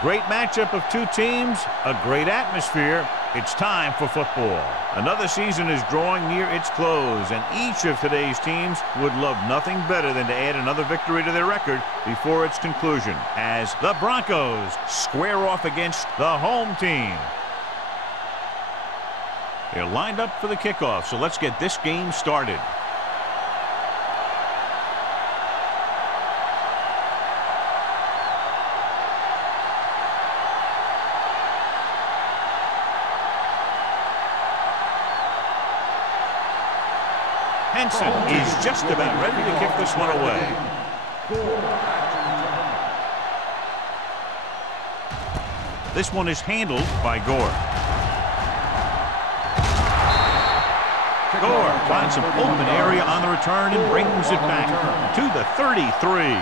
great matchup of two teams, a great atmosphere. It's time for football. Another season is drawing near its close, and each of today's teams would love nothing better than to add another victory to their record before its conclusion, as the Broncos square off against the home team. They're lined up for the kickoff, so let's get this game started. Henson is just about ready to kick this one away. This one is handled by Gore. Gore finds some open area on the return and brings it back to the 33.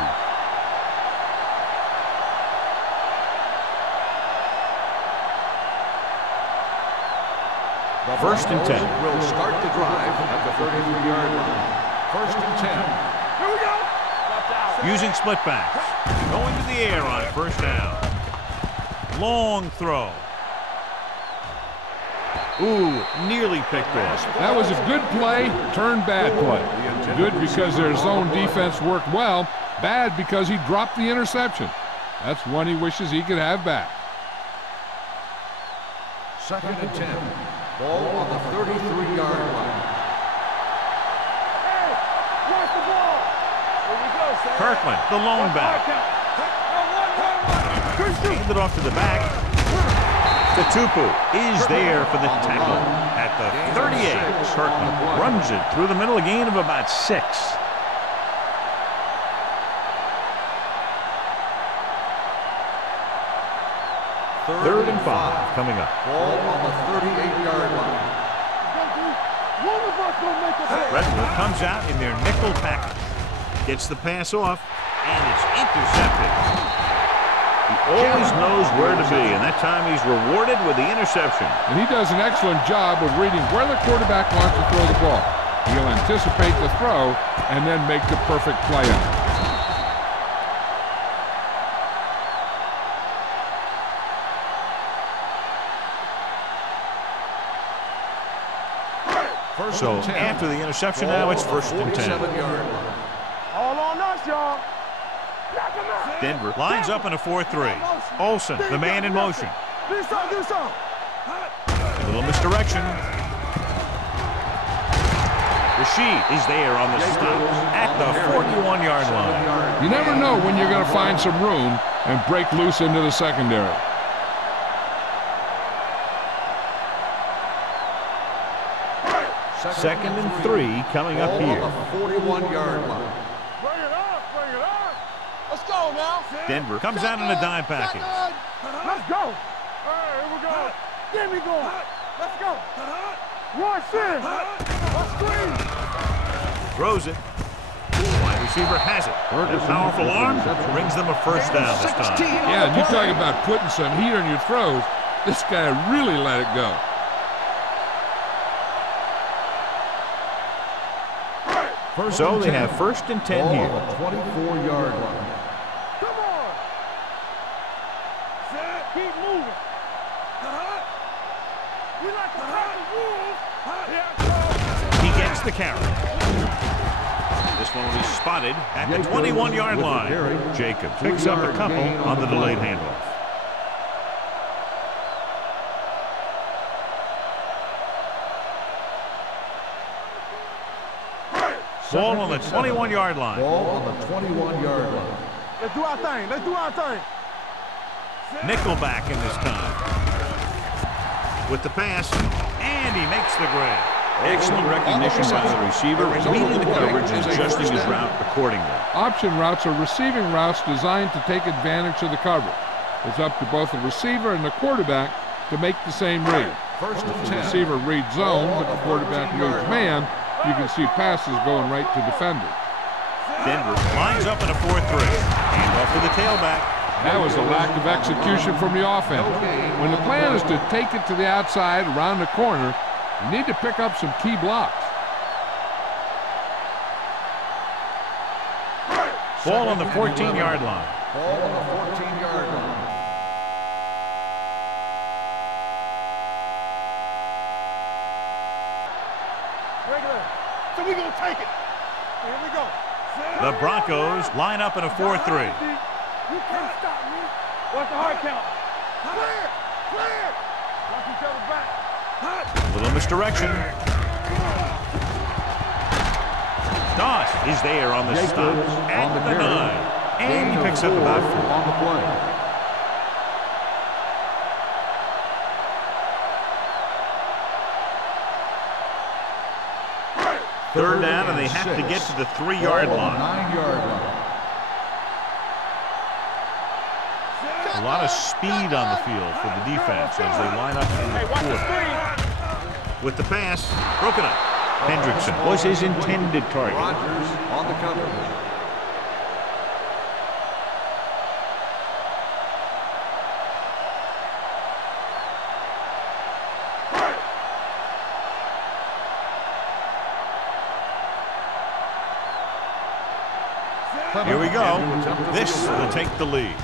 First and 10. Will start the drive at the 33-yard line. First and 10. Here we go. Using split backs. Going to the air on first down. Long throw. Ooh, nearly picked off. That was a good play, turned bad play. Good because their zone defense worked well. Bad because he dropped the interception. That's one he wishes he could have back. Second and 10. Ball on the 33-yard line. Hey, watch the ball. Here we go, Sam. Kirkland, the lone back. Handed off to the back. Tupu is there for the tackle at the 38. Kirkland runs it through the middle, a gain of about 6. Third and 5 coming up. Ball on the 38-yard line. Redwood comes out in their nickel package. Gets the pass off, and it's intercepted. He always knows where to be, and that time he's rewarded with the interception. And he does an excellent job of reading where the quarterback wants to throw the ball. He'll anticipate the throw and then make the perfect play on it. So after the interception, now it's first and 10. All on us, y'all. Denver lines up in a 4-3. Olsen, the man in motion. Do something. A little misdirection. Rashid is there on the stop at the 41-yard line. You never know when you're going to find some room and break loose into the secondary. Second and 3 coming up here. 41-yard line. Bring it up. Let's go now. Denver comes out in a dime package. Let's go. All right, here we go. Get me going. Let's go. One sin. Let's screen. Throws it. Wide receiver has it. A powerful arm brings them a first down this time. Yeah, and you talk about putting some heat on your throws. This guy really let it go. So they have first and 10 here. 24-yard line. Come on. Set. Keep moving. We like to break the rules. He gets the carry. This one will be spotted at the 21-yard line. Jacob picks up a couple on the delayed handoff. Ball on the 21-yard line. Ball on the 21-yard line. Let's do our thing. Nickelback in this time. With the pass, and he makes the grab. Excellent recognition by the receiver, reading the coverage and adjusting his route accordingly. Option routes are receiving routes designed to take advantage of the coverage. It's up to both the receiver and the quarterback to make the same read. First and If the 10. receiver reads zone, but the quarterback reads man, you can see passes going right to defenders. Denver lines up in a 4-3. Hand off to the tailback. That was a lack of execution from the offense. When the plan is to take it to the outside, around the corner, you need to pick up some key blocks. Ball on the 14-yard line. Ball on the 14-yard line. Regular. So we gonna take it. Here we go. The Broncos line up in a 4-3. You can't stop me. Watch the hard count. Clear! Clear! Watch each other back. Little misdirection. Doss is there on the stop at the 9. And he picks up about 4. On the play. Third down, and they have to get to the 3-yard line. 9-yard line. A lot of speed on the field for the defense as they line up in the 4th. With the pass, broken up. Hendrickson was his intended target. Rodgers on the cover. Here we go. This will take the lead.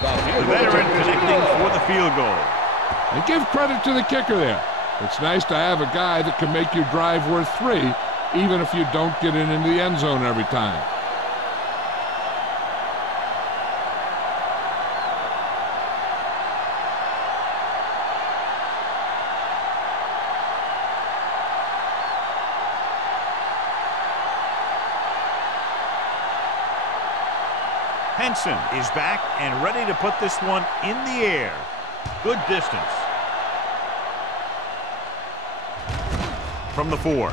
The veteran connecting for the field goal. And give credit to the kicker there. It's nice to have a guy that can make your drive worth 3, even if you don't get it into the end zone every time. Henson is back and ready to put this one in the air. Good distance. From the 4.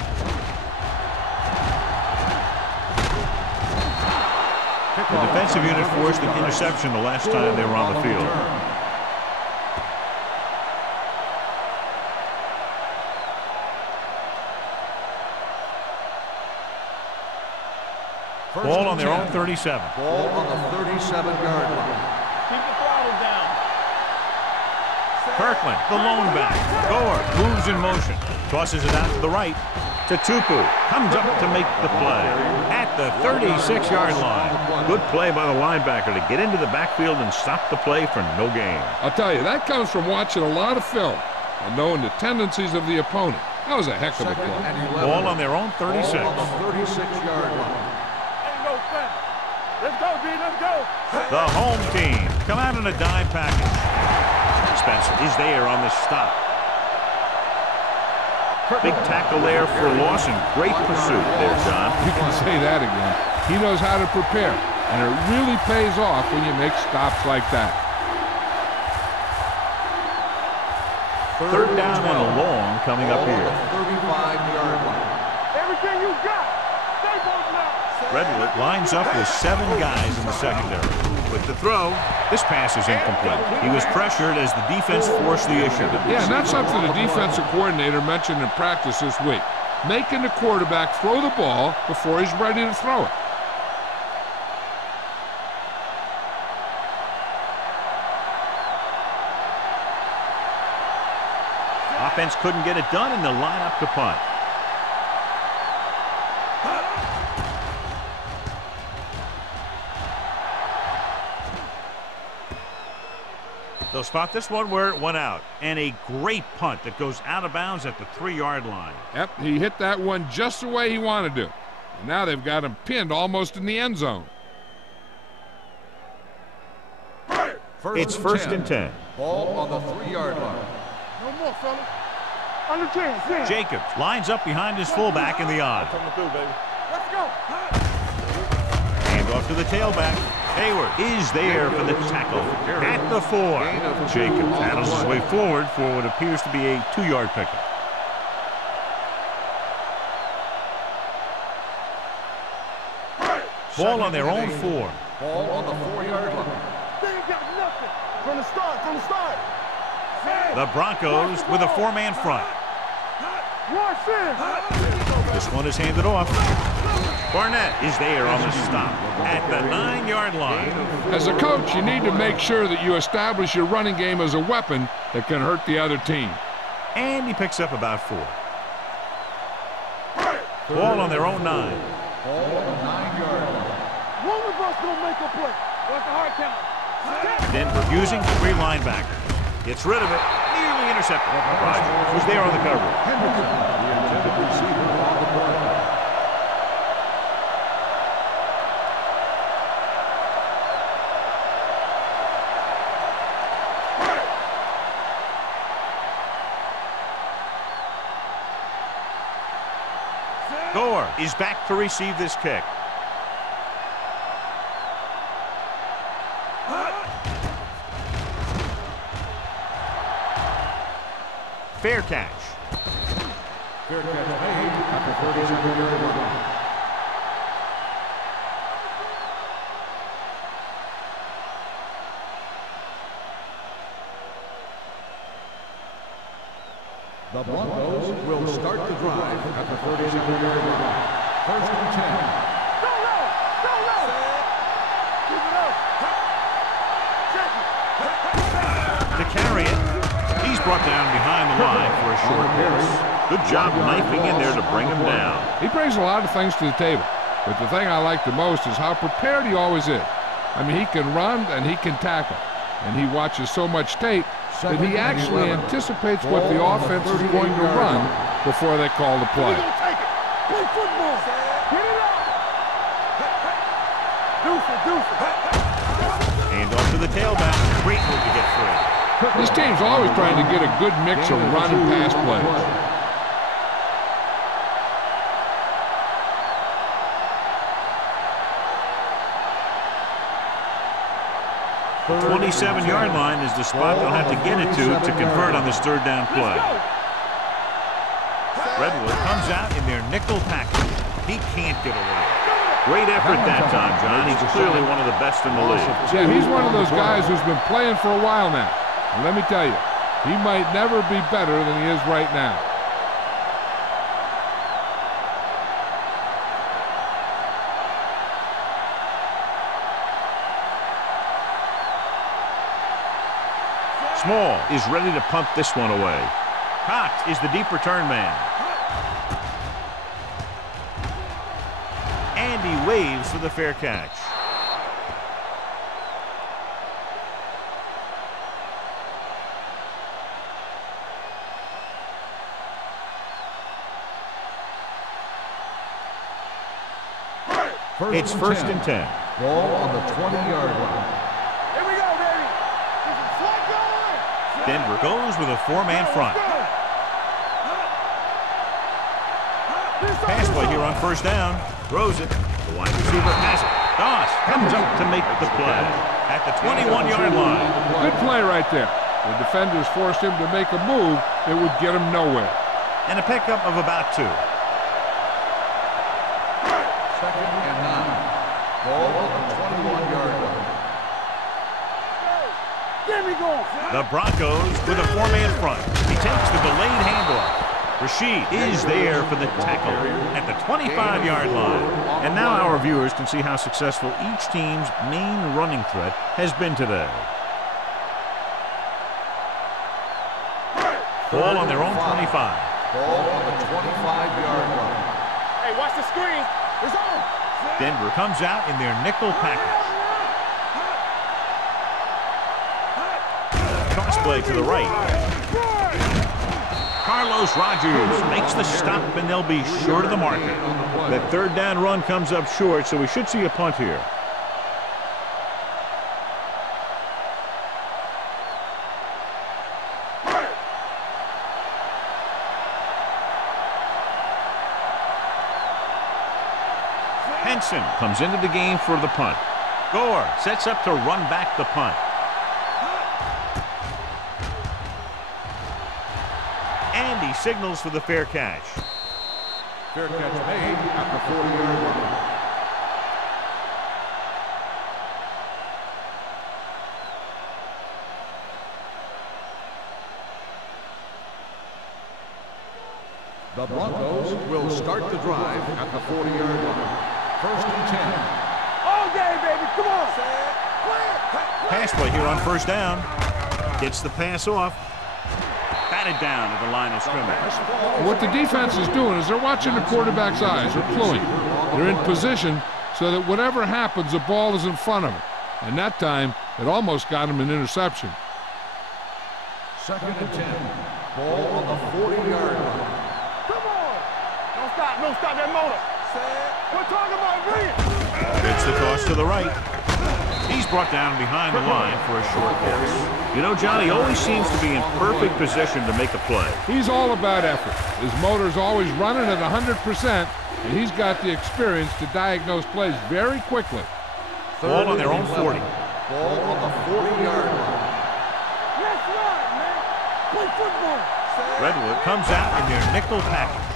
The defensive unit forced an interception the last time they were on the field. Ball on their own 37. Ball on the 37-yard line. Keep the throttle down. Kirkland, the lone back. Gore moves in motion. Tosses it out to the right. To Tupu. Comes up to make the play. At the 36-yard line. Good play by the linebacker to get into the backfield and stop the play for no gain. I'll tell you, that comes from watching a lot of film and knowing the tendencies of the opponent. That was a heck of a play. Ball on their own 36. Ball on the 36-yard line. Let's go, D, let's go. The home team come out in a dime package. Spencer is there on the stop. Big tackle there for Lawson. Great pursuit there, John. You can say that again. He knows how to prepare, and it really pays off when you make stops like that. Third down and a long coming up here. 35-yard line. Everything you got. Stay both now. Redwood lines up with 7 guys in the secondary. With the throw, this pass is incomplete. He was pressured as the defense forced the issue. Yeah, and that's something the defensive coordinator mentioned in practice this week. Making the quarterback throw the ball before he's ready to throw it. Offense couldn't get it done, and they'll line up to punt. They'll spot this one where it went out. And a great punt that goes out of bounds at the 3-yard line. Yep, he hit that one just the way he wanted to. And now they've got him pinned almost in the end zone. It's first and 10. Ball on the 3-yard line. No more, fella. Under 10. Jacobs lines up behind his fullback in the odd. Coming through, baby. Let's go. Hand off to the tailback. Hayward is there for the tackle at the 4. Jacobs handles his way forward for what appears to be a 2-yard pickup. Ball on their own 4. Ball on the 4-yard line. They ain't got nothing. From the start. The Broncos with a 4-man front. Rush in. This one is handed off. Barnett is there on the stop at the 9-yard line. As a coach, you need to make sure that you establish your running game as a weapon that can hurt the other team. And he picks up about 4. Ball on their own 9. Ball on the 9-yard line. One of us gonna make a play. What's the hard count? Denver using 3 linebackers. Gets rid of it. Nearly Nearly intercepted. Rogers was there on the coverage. Henderson, the intended receiver on the play. Gore is back to receive this kick. Fair catch. Fair catch made at the 37-yard line. The Broncos will start the drive at the 37-yard line. First and 10. Go low! Go low! Keep it up! Check it! To carry it, he's brought down behind the line for a short pass. Good job knifing in there to bring him down. He brings a lot of things to the table, but the thing I like the most is how prepared he always is. I mean, he can run and he can tackle, and he watches so much tape that he actually anticipates what the offense is going to run before they call the play. We're gonna take it! Play football! Get it up! Deuce it, deuce it! Hand off to the tailback. Great move to get free. This team's always trying to get a good mix of run and pass plays. 27-yard line is the spot they'll have to get it to convert on this third down play. Redwood comes out in their nickel package. He can't get away. Great effort that time, John. He's clearly one of the best in the league. Yeah, he's one of those guys who's been playing for a while now. And let me tell you, he might never be better than he is right now. Small is ready to punt this one away. Cox is the deep return man. And he waves for the fair catch. It's first and 10. Ball on the 20-yard line. Here we go, baby! This is flat going! Denver goes with a four-man front. Pass play here on first down. Throws it. The wide receiver has it. Doss comes up to make the play at the 21-yard line. Good play right there. The defenders forced him to make a move that would get him nowhere. And a pickup of about 2. Second and 9. Ball on the 21-yard line. Get me going! The Broncos with a four-man front. He takes the delayed handoff. Rashid is there for the tackle at the 25-yard line. And now our viewers can see how successful each team's main running threat has been today. Ball on their own 25. Ball on the 25-yard line. Hey, watch the screen! It's on! Denver comes out in their nickel package. Toss play to the right. Carlos Rogers makes the stop, and they'll be short of the marker. That third down run comes up short, so we should see a punt here. Henson comes into the game for the punt. Gore sets up to run back the punt. And he signals for the fair catch. Fair catch made at the 40-yard line. The Broncos will start the drive at the 40-yard line. First and 10. All day, baby! Come on! Pass play here on first down. Gets the pass off. Batted down at the line of scrimmage. What the defense is doing is they're watching the quarterback's eyes. They're cluing. They're in position so that whatever happens, the ball is in front of him. And that time, it almost got him an interception. Second and 10. Ball on the 40-yard line. Come on. Don't stop. Don't stop that motor. We're talking about bringing. It's the toss to the right. He's brought down behind the line for a short pass. You know, Johnny always seems to be in perfect position to make a play. He's all about effort. His motor's always running at 100%, and he's got the experience to diagnose plays very quickly. Ball on their own 40. Ball on the 40-yard line. Let's run, man. Play football. Redwood comes out in their nickel package.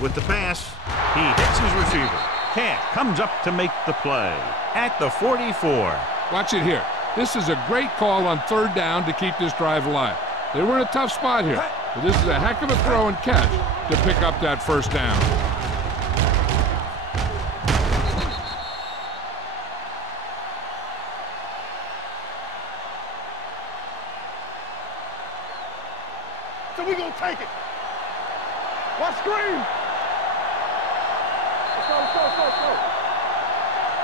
With the pass, he hits his receiver. Camp comes up to make the play at the 44. Watch it here. This is a great call on third down to keep this drive alive. They were in a tough spot here, but this is a heck of a throw and catch to pick up that first down. So we gonna take it. Watch screen. Let's go, let's go, let's go, let's go.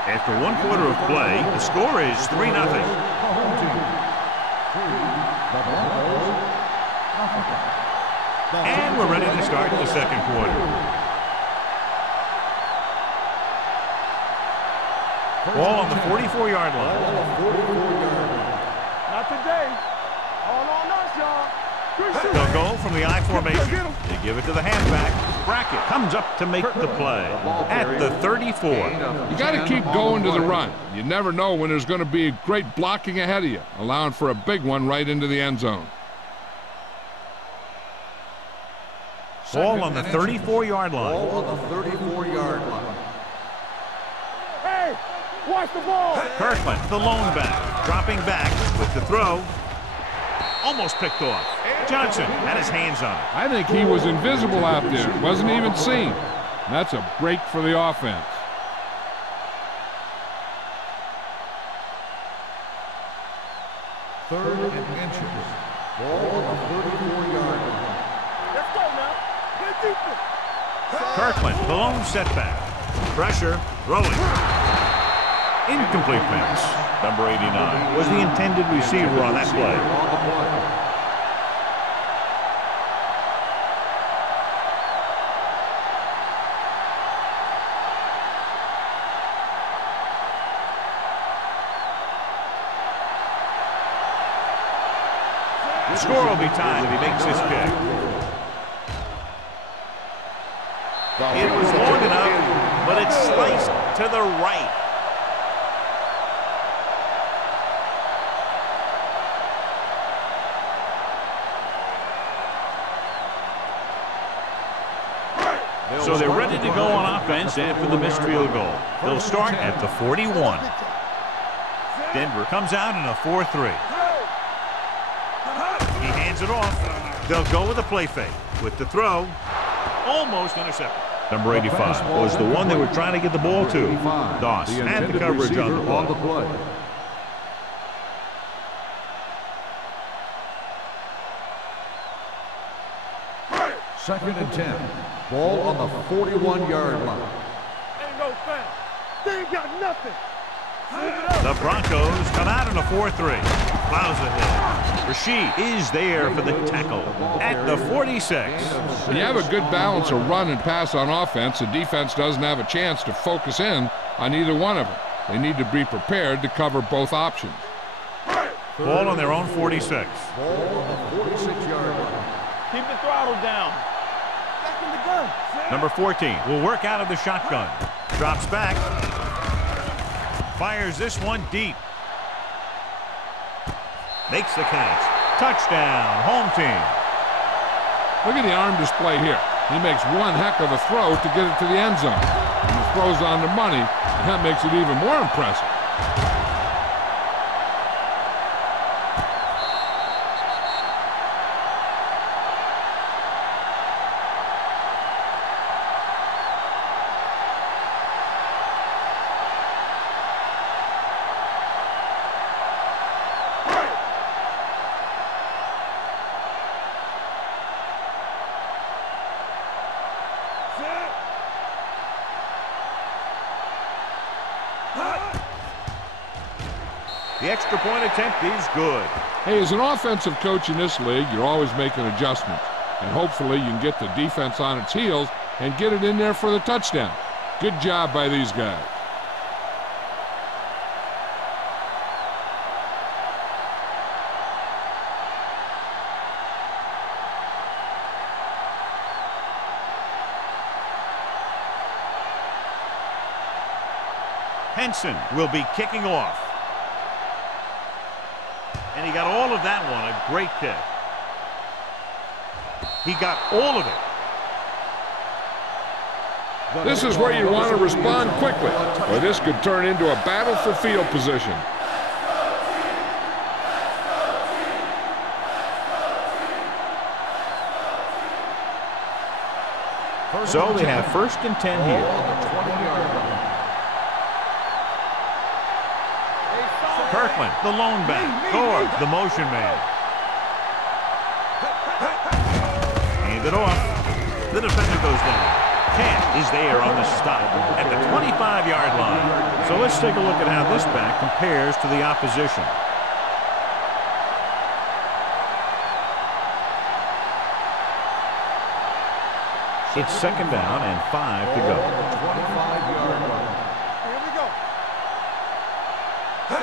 After 1 quarter of play, the score is 3-0. And we're ready to start the second quarter. Ball on the 44-yard line. Not today. All on us, y'all. They'll go from the I formation. They give it to the halfback. Brackett comes up to make the play at the 34. You got to keep going to the run. You never know when there's going to be great blocking ahead of you, allowing for a big one right into the end zone. Ball on the 34-yard line. Ball on the 34-yard line. Hey, watch the ball. Kirkland, the lone back, dropping back with the throw. Almost picked off. Johnson had his hands on it. I think he was invisible out there. Wasn't even seen. That's a break for the offense. Third and inches. Ball on the 34-yard line. Let's go now. Get deeper. Kirkland, the lone setback. Pressure, throwing. Incomplete pass. Number 89 was the intended receiver on that play. The score will be tied if he makes this kick. It was long enough, but it's sliced to the right. So they're ready to go on offense after the missed field goal. They'll start at the 41. Denver comes out in a 4-3. He hands it off. They'll go with a play fake. With the throw, almost intercepted. Number 85 was the one they were trying to get the ball to. Doss had the coverage on the play. Second and 10. Ball on the 41-yard line. Ain't no foul. They ain't got nothing. The Broncos come out in a 4-3. Plows ahead. Rashid is there for the tackle at the 46. When you have a good balance of run and pass on offense, the defense doesn't have a chance to focus in on either one of them. They need to be prepared to cover both options. Ball on their own 46. Ball on the 46-yard line. Keep the throttle down. Back in the gun. Number 14 will work out of the shotgun. Drops back. Fires this one deep. Makes the catch. Touchdown, home team. Look at the arm display here. He makes one heck of a throw to get it to the end zone. And he throws on the money, and that makes it even more impressive. The extra point attempt is good. Hey, as an offensive coach in this league, you're always making adjustments. And hopefully you can get the defense on its heels and get it in there for the touchdown. Good job by these guys. Henson will be kicking off. And he got all of that one. A great kick. He got all of it. This is where you want to respond quickly, or this could turn into a battle for field position. So they have 1st and 10 here. Kirkland, the lone back. Thor, the motion man. Hand it off. The defender goes down. Camp is there on the stop at the 25-yard line. So let's take a look at how this back compares to the opposition. It's 2nd down and 5 to go.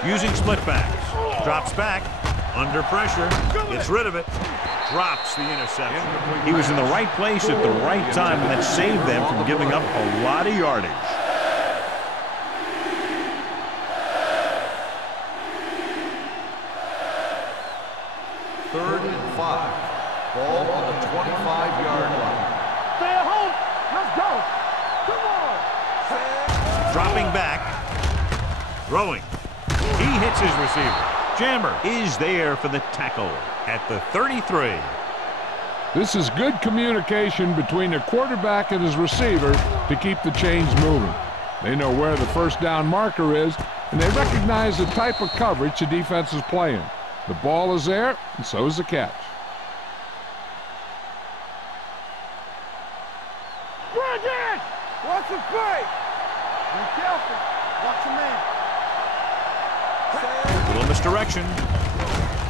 Using split backs. Drops back. Under pressure. Gets rid of it. Drops the interception. He was in the right place at the right time, and that saved them from giving up a lot of yardage. Third and 5. Ball on the 25-yard line. Stay at home. Let's go. Come on. Dropping back. Throwing. He hits his receiver. Jammer is there for the tackle at the 33. This is good communication between the quarterback and his receiver to keep the chains moving. They know where the first down marker is, and they recognize the type of coverage the defense is playing. The ball is there, and so is the catch. Bridget! Watch the play. Be careful. Watch your man. Little misdirection.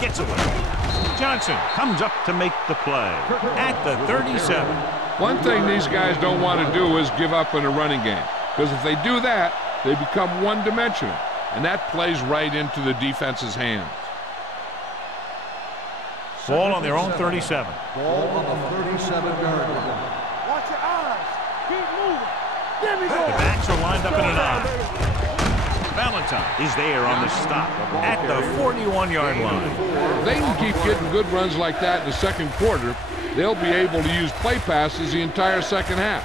Gets away. Johnson comes up to make the play at the 37. One thing these guys don't want to do is give up in a running game, because if they do that, they become one-dimensional, and that plays right into the defense's hands. Ball on their own 37. Ball on the 37-yard line. Watch your eyes. Keep moving. There we go. The backs are lined up in an eye. Valentine is there on the stop at the 41-yard line. If they can keep getting good runs like that in the second quarter, they'll be able to use play passes the entire second half,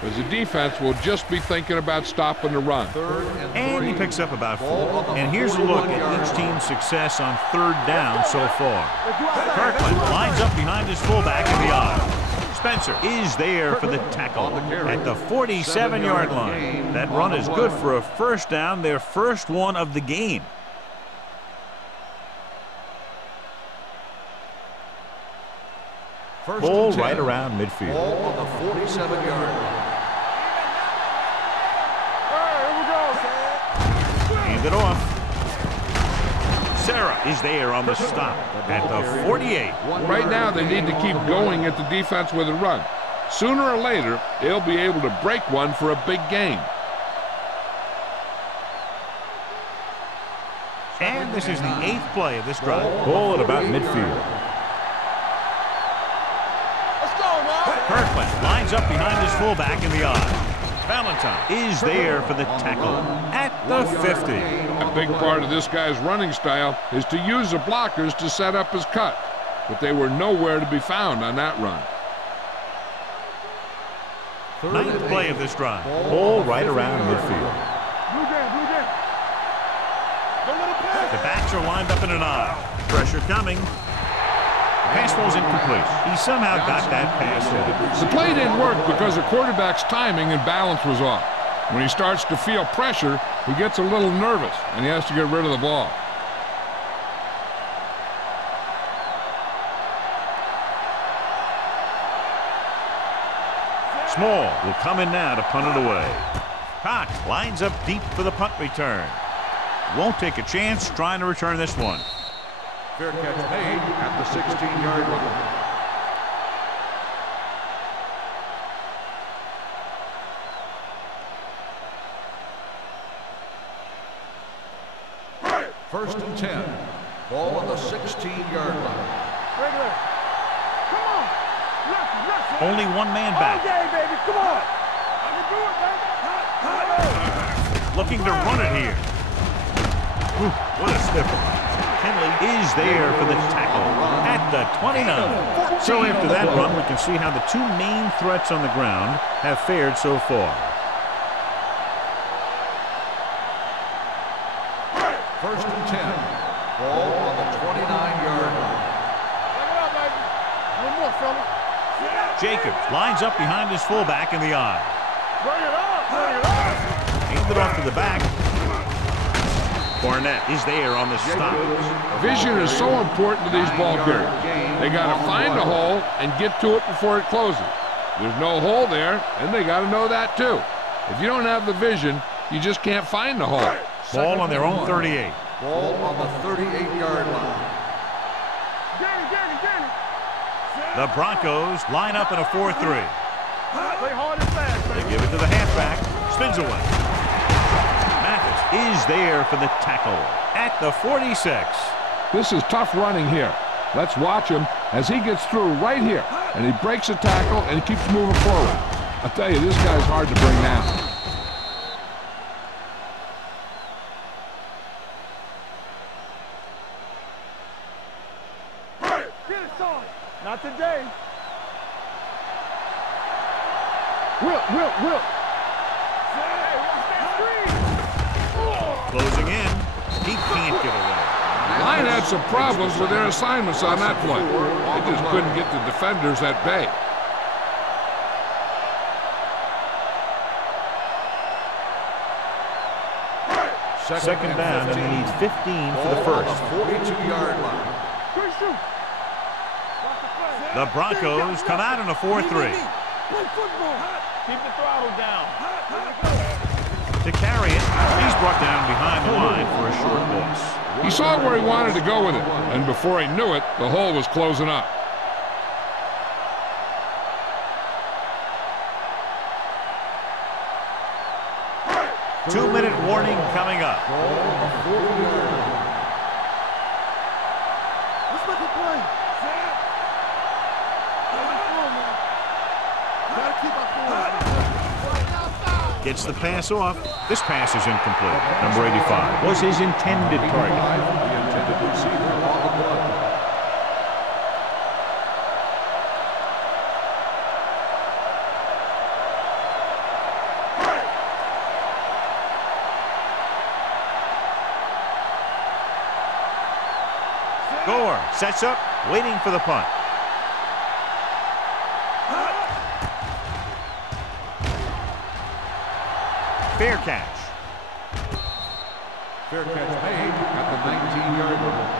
because the defense will just be thinking about stopping the run. And he picks up about 4. And here's a look at each team's success on 3rd down so far. Kirkland lines up behind his fullback in the eye. Spencer is there for the tackle at the 47-yard line. That run is good for a 1st down, their first one of the game. Ball right around midfield. Ball on the 47-yard line. Hand it off. Sarah is there on the stop at the 48. Right now, they need to keep going at the defense with a run. Sooner or later, they'll be able to break one for a big gain. And this is the 8th play of this drive. Ball at about midfield. Kirkland lines up behind his fullback in the eye. Valentine is there for the tackle at the 50. A big part of this guy's running style is to use the blockers to set up his cut, but they were nowhere to be found on that run. 9th play of this drive. Ball right around midfield. The backs are lined up in an eye. Pressure coming. Pass was incomplete. He somehow got that pass in. The play didn't work because the quarterback's timing and balance was off. When he starts to feel pressure, he gets a little nervous, and he has to get rid of the ball. Small will come in now to punt it away. Cox lines up deep for the punt return. Won't take a chance trying to return this one. Fair catch made at the 16-yard line. First and 10. Ball on the 16-yard line. Regular. Come on. Left. Only one man back. Okay, baby. Come on. I can do it, baby. Looking to run it here. Ooh, what a stiffer. Kenley is there for the tackle at the 29. So after that run, we can see how the two main threats on the ground have fared so far. First and 10. Ball on the 29-yard line. Bring it up, baby. One more, fella. Jacobs lines up behind his fullback in the eye. Bring it up. Bring it up. Hands it off to the back. Barnett is there on the stop. Vision is so important to these ball carriers. They got to find a hole and get to it before it closes. There's no hole there, and they got to know that too. If you don't have the vision, you just can't find the hole. Ball on their own 38. Ball on the 38-yard line. Get it. The Broncos line up in a 4-3. Play hard and fast, They baby. give it to the halfback. Spins away. Mathis is there for the tackle at the 46. This is tough running here. Let's watch him as he gets through right here. And he breaks a tackle and he keeps moving forward. I'll tell you, this guy's hard to bring down. Get it, son. Not today. Will. Hey, watch that screen. Closing in. He can't get away. Line had some problems with their assignments on that play. They just couldn't get the defenders at bay. Second down, and they need 15 for the first. 42-yard line. Good shoot. Watch the play. The Broncos come out in a 4-3. Play football. Keep the throttle down. To carry it, he's brought down behind the line for a short loss. He saw where he wanted to go with it, and before he knew it, the hole was closing up. Two-minute warning coming up. Let's make a play. Gotta keep our Gets the pass off. This pass is incomplete. Number 85 was his intended target. The intended receiver on the play. Gore sets up, waiting for the punt. Fair catch. Fair catch made at the 19-yard line.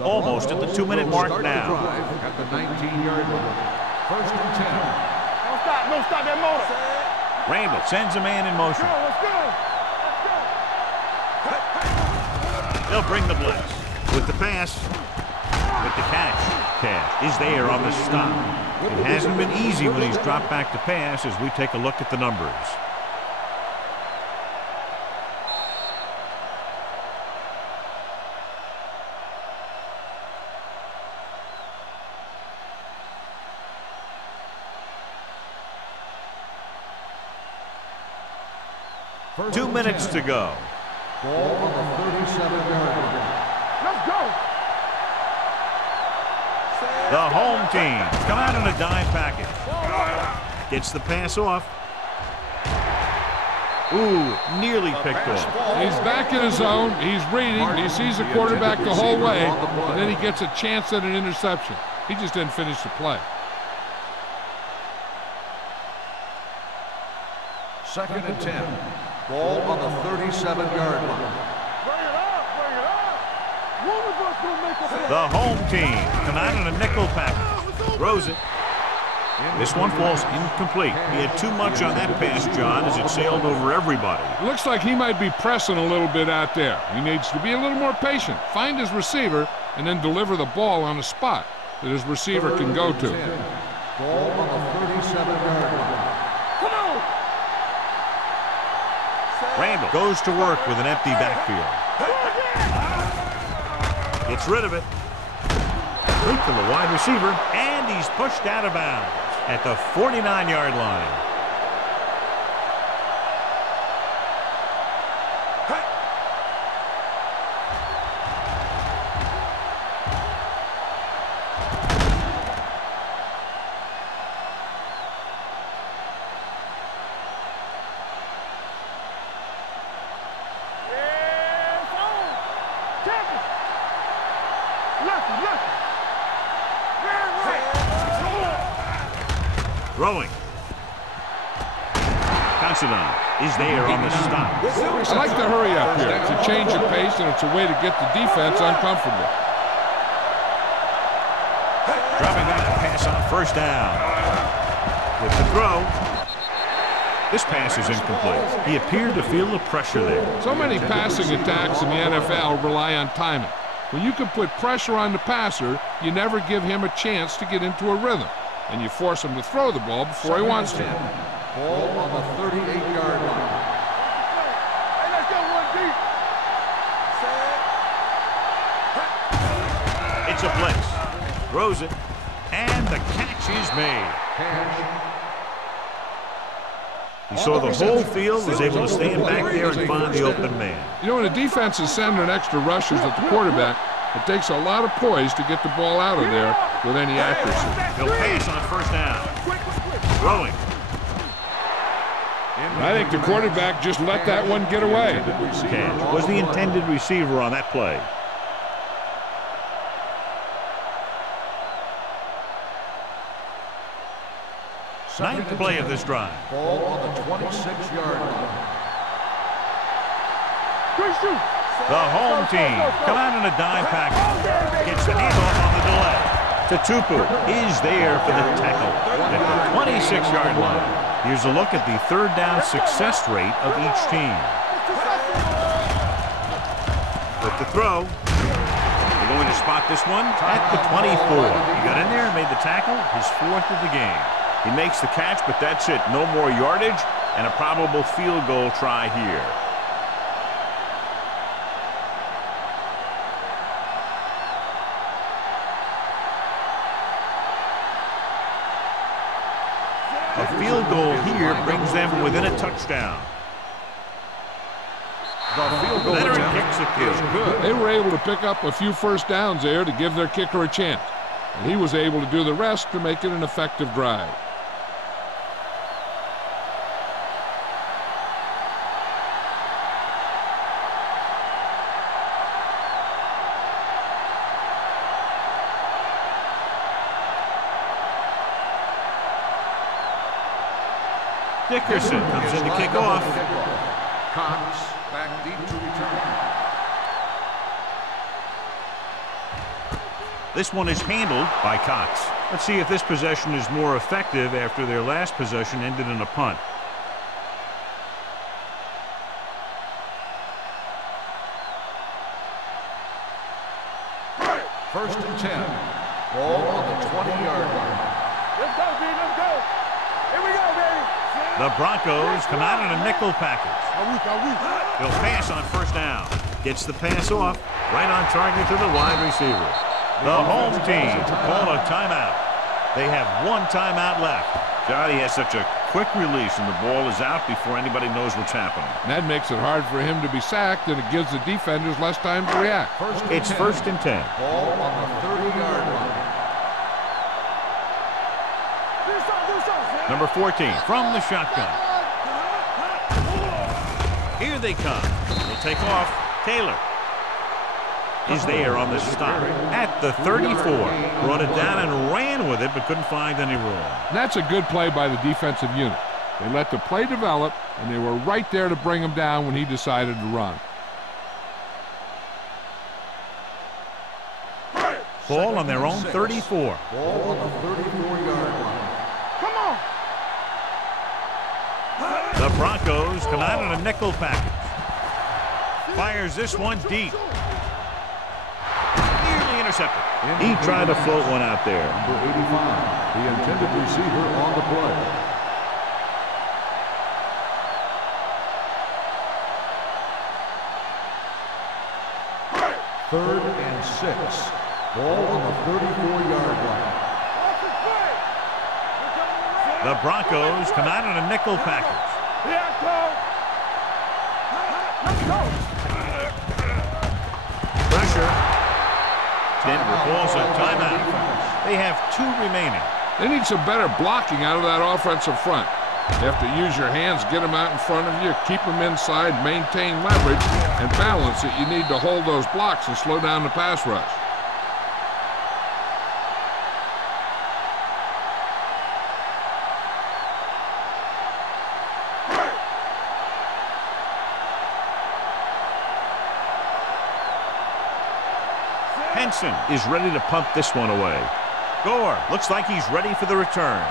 Almost at the 2-minute mark now. At the 19-yard line. First and 10. Don't stop that motor. Randall sends a man in motion. Let's go. They'll bring the blitz. With the pass. With the catch. Cash is there on the stop. It hasn't been easy when he's dropped back to pass as we take a look at the numbers. First 2 and minutes 10. to go. Ball on the 37-yard line. Let's go. The home team come out in a dime package. Gets the pass off. Ooh, nearly picked off. He's back in his zone. He's reading. He sees the quarterback the whole way, and then he gets a chance at an interception. He just didn't finish the play. Second and 10. Ball on the 37-yard line. Bring it up. The home team come out in a nickel package. Throws it. This one falls incomplete. He had too much on that pass, John, as it sailed over everybody. It looks like he might be pressing a little bit out there. He needs to be a little more patient, find his receiver, and then deliver the ball on a spot that his receiver can go to. Ball on the 37-yard line. Come on! Randall goes to work with an empty backfield. Gets rid of it. Complete to the wide receiver, and he's pushed out of bounds at the 49-yard line. Throwing. Considine is there on the stop. I like to hurry up here. It's a change of pace, and it's a way to get the defense uncomfortable. Dropping back to pass on first down. With the throw. This pass is incomplete. He appeared to feel the pressure there. So many passing attacks in the NFL rely on timing. When you can put pressure on the passer, you never give him a chance to get into a rhythm, and you force him to throw the ball before he wants to. Ball on the 38-yard line. Hey, let's go one deep. It's a blitz. Throws it. And the catch is made. He saw the whole field, was able to stand back there and find the open man. You know, when a defense is sending extra rushers at the quarterback, it takes a lot of poise to get the ball out of there with any accuracy. He'll pass on first down. Throwing. I think the quarterback just let that one get away. Catch was the intended receiver on that play. Ninth play of this drive. Ball on the 26-yard line. The home team come out in a dime package. Gets the handoff on the delay. Tutupu is there for the tackle at the 26-yard line. Here's a look at the third down success rate of each team. With the throw. They're going to spot this one at the 24. He got in there and made the tackle, his fourth of the game. He makes the catch, but that's it. No more yardage and a probable field goal try here. A field goal here brings them within a touchdown. The field goal Kicks it is good. They were able to pick up a few first downs there to give their kicker a chance. And he was able to do the rest to make it an effective drive. Dickerson comes in to kick off. Cox back deep to return. This one is handled by Cox. Let's see if this possession is more effective after their last possession ended in a punt. First and 10. Ball on the 20-yard line. Let's go, B. Let's go. Here we go, baby. The Broncos come out in a nickel package. He'll pass on first down. Gets the pass off. Right on target to the wide receiver. The home team call a timeout. They have one timeout left. Johnny has such a quick release and the ball is out before anybody knows what's happening. And that makes it hard for him to be sacked, and it gives the defenders less time to react. It's first and 10. Ball on the 30-yard line. Number 14 from the shotgun. Here they come. They take off. Taylor is there on the stop at the 34. Brought it down and ran with it, but couldn't find any room. And that's a good play by the defensive unit. They let the play develop, and they were right there to bring him down when he decided to run. Ball on their own 34. Ball on the 34-yard line. Come on. The Broncos come out in a nickel package. Fires this one deep. Nearly intercepted. He tried to float one out there. Number 85, the intended receiver on the play. Third and 6. Ball on the 34-yard line. The Broncos come out in a nickel package. Here I go. Let's go. Pressure. Denver calls a timeout. They have 2 remaining. They need some better blocking out of that offensive front. You have to use your hands, get them out in front of you, keep them inside, maintain leverage, and balance it. You need to hold those blocks and slow down the pass rush. Henson is ready to punt this one away. Gore looks like he's ready for the return.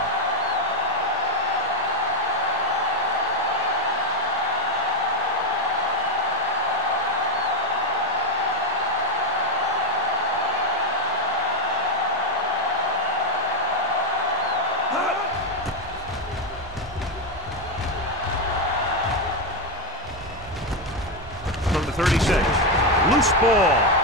From the 36, loose ball.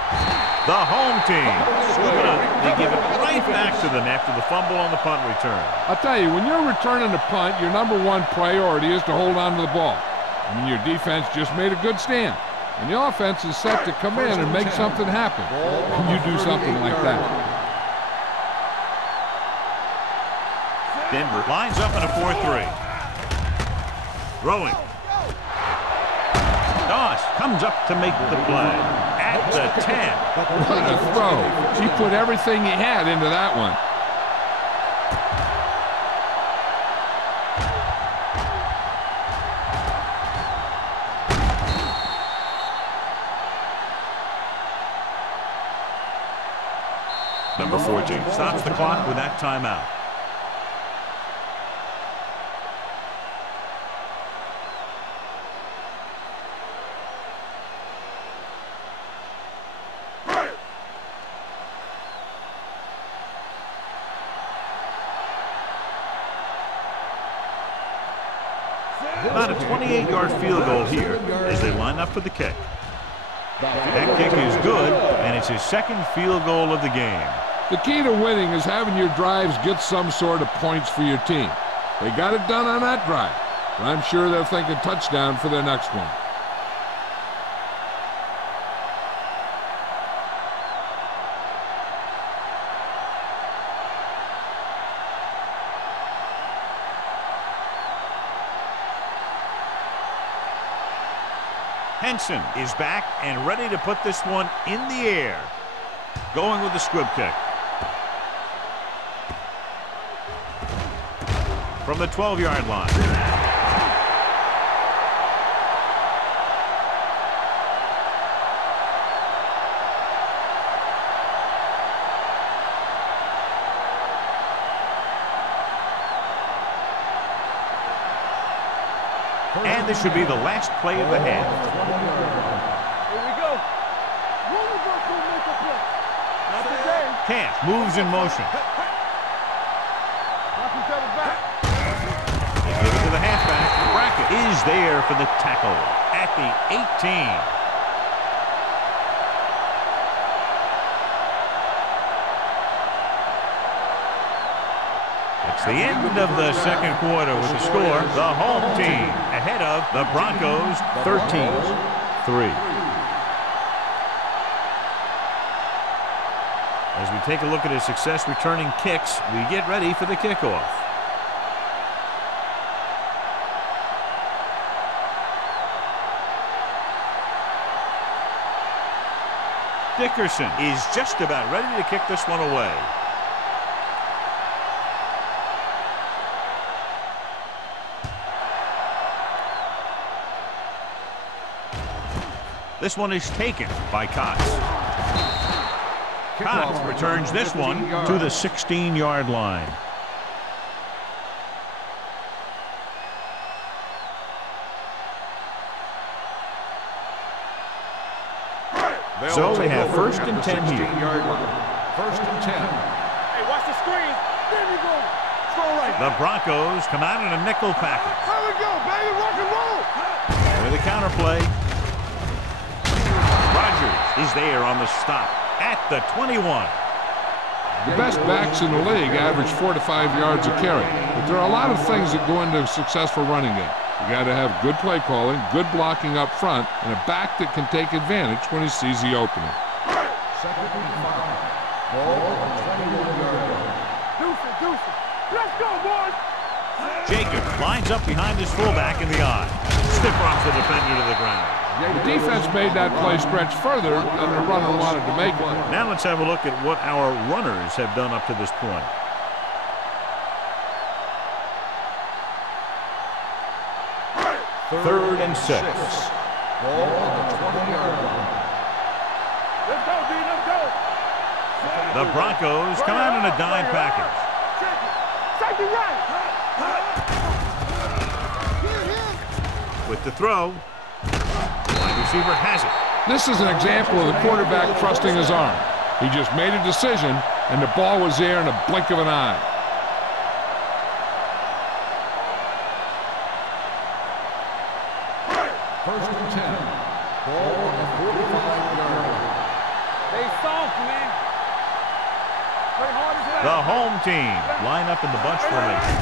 The home team scoop it up. They give it right back to them after the fumble on the punt return. I'll tell you, when you're returning a punt, your number 1 priority is to hold on to the ball. I mean, your defense just made a good stand. And the offense is set to come in and make something happen. When you do something like that. Denver lines up in a 4-3. Throwing. Doss comes up to make the play. At the 10. What a throw. He put everything he had into that one. Number 14 stops the clock with that timeout. About a 28-yard field goal here as they line up for the kick. That kick is good, and it's his second field goal of the game. The key to winning is having your drives get some sort of points for your team. They got it done on that drive, but I'm sure they're thinking touchdown for their next one. Henson is back and ready to put this one in the air. Going with the squib kick. From the 12-yard line. And this should be the last play of the half. Here we go. One of us will make a play. Not today. Camp moves in motion. Knock each other back. They give it to the halfback. Brackett is there for the tackle at the 18. It's the end of the second quarter with the score. The home team ahead of the Broncos 13-3. As we take a look at his success returning kicks, we get ready for the kickoff. Dickerson is just about ready to kick this one away. This one is taken by Cox. Cox returns this one to the 16-yard line. So we have 1st and 10 here. 1st and 10. Hey, watch the screen. There you go. Throw right. The Broncos come out in a nickel package. Here we go, baby. Rock and roll. With a counter play. Rodgers is there on the stop at the 21. The best backs in the league average 4 to 5 yards a carry. But there are a lot of things that go into a successful running game. You got to have good play calling, good blocking up front, and a back that can take advantage when he sees the opening. 2nd and 5. Ball on the 21-yard line. Deuce it. Let's go, boys. Jacobs lines up behind his fullback in the eye. Stiff arms the defender to the ground. The defense made that play stretch further than the runner wanted to make it. Now let's have a look at what our runners have done up to this point. Third and 6. Ball on the 20-yard line. Let's go, D. Let's go. The Broncos come out in a dime package. Safety right. With the throw, wide receiver has it. This is an example of the quarterback trusting his arm. He just made a decision, and the ball was there in a blink of an eye. First and 10. Ball on the 45-yard line. They soft, man. Play hard as hell. The home team line up in the bunch formation.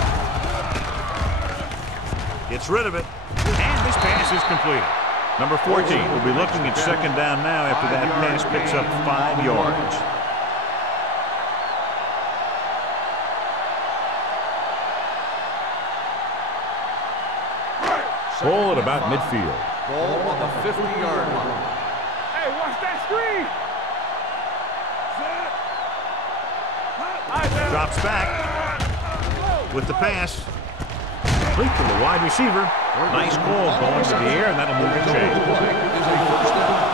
Gets rid of it, and this pass is completed. Number 14 will be looking at 2nd down now after that pass picks up 5 yards. Ball at about midfield. Ball on the 50-yard line. Hey, watch that screen. Drops back with the pass. Complete to the wide receiver. Nice call going to the air, and that'll move the chain. Is a 1st down.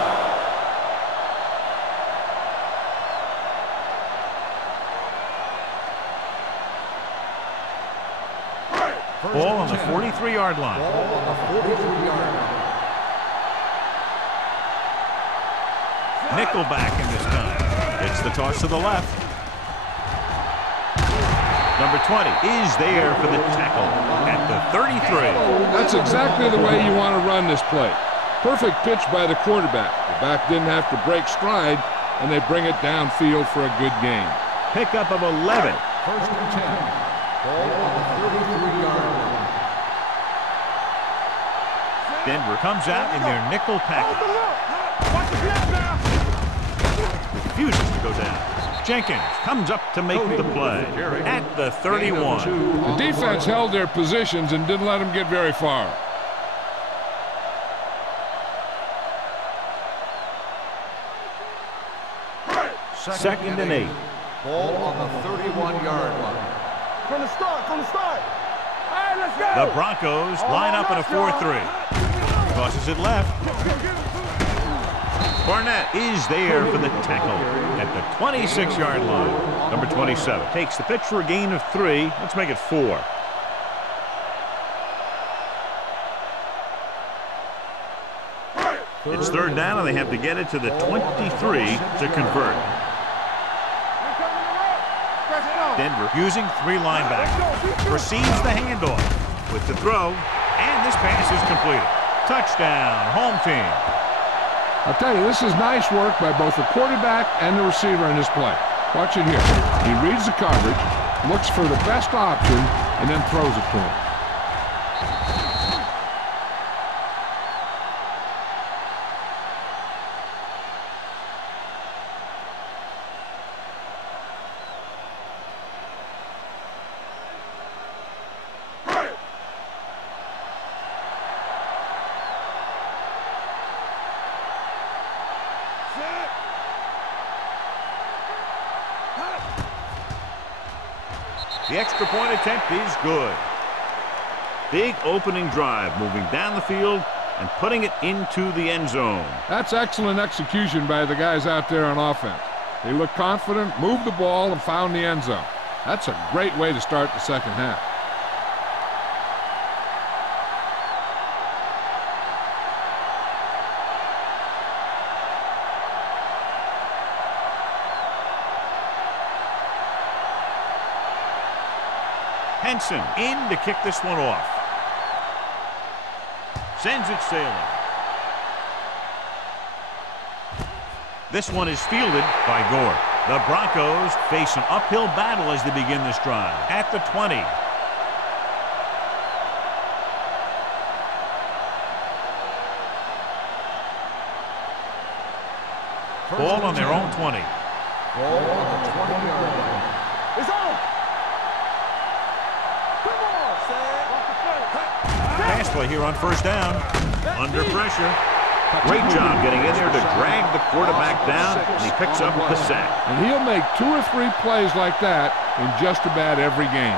Ball on the 43-yard line. Ball on the 43-yard line. Nickelback in this time. Gets the toss to the left. Number 20 is there for the tackle at the 33. That's exactly the way you want to run this play. Perfect pitch by the quarterback. The back didn't have to break stride, and they bring it downfield for a good gain. Pickup of 11. 1st and 10. Ball on the 33-yard line. Denver comes out in their nickel package. Watch the snap now. Refuses to go down. Jenkins comes up to make the play at the 31. The defense held their positions and didn't let them get very far. Second and 8. Ball on the 31-yard line. From the start. All right, let's go. The Broncos line up in a 4-3. Tosses it left. Barnett is there for the tackle at the 26-yard line. Number 27 takes the pitch for a gain of 3. Let's make it 4. It's 3rd down, and they have to get it to the 23 to convert. Denver using 3 linebackers. Receives the handoff with the throw, and this pass is completed. Touchdown, home team. I'll tell you, this is nice work by both the quarterback and the receiver in this play. Watch it here. He reads the coverage, looks for the best option, and then throws it to him. The extra point attempt is good. Big opening drive, moving down the field and putting it into the end zone. That's excellent execution by the guys out there on offense. They looked confident, moved the ball, and found the end zone. That's a great way to start the second half. Henson in to kick this one off. Sends it sailing. This one is fielded by Gore. The Broncos face an uphill battle as they begin this drive. At the 20. Ball on their own 20. Ball on the 20-yard line. It's on. Come on. Pass play here on first down. Under pressure. Great job getting in there to drag the quarterback down, and he picks up the sack. And he'll make 2 or 3 plays like that in just about every game.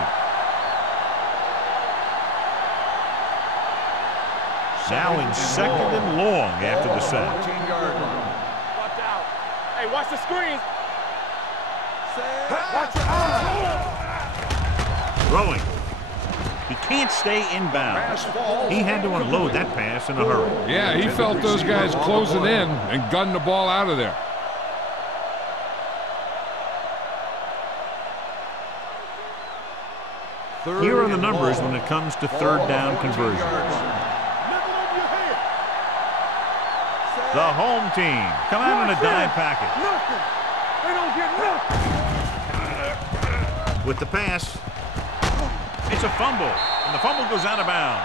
Now in second and long after the sack. 14-yard line. Watch out. Hey, watch the screens. Watch your eyes. Throwing. He can't stay inbound. He had to unload that pass in a hurry. Yeah, he felt those guys closing in and gunned the ball out of there. Here are the numbers when it comes to third down conversions. The home team come out in a dime package. Nothing. They don't get nothing. With the pass, it's a fumble, and the fumble goes out of bounds.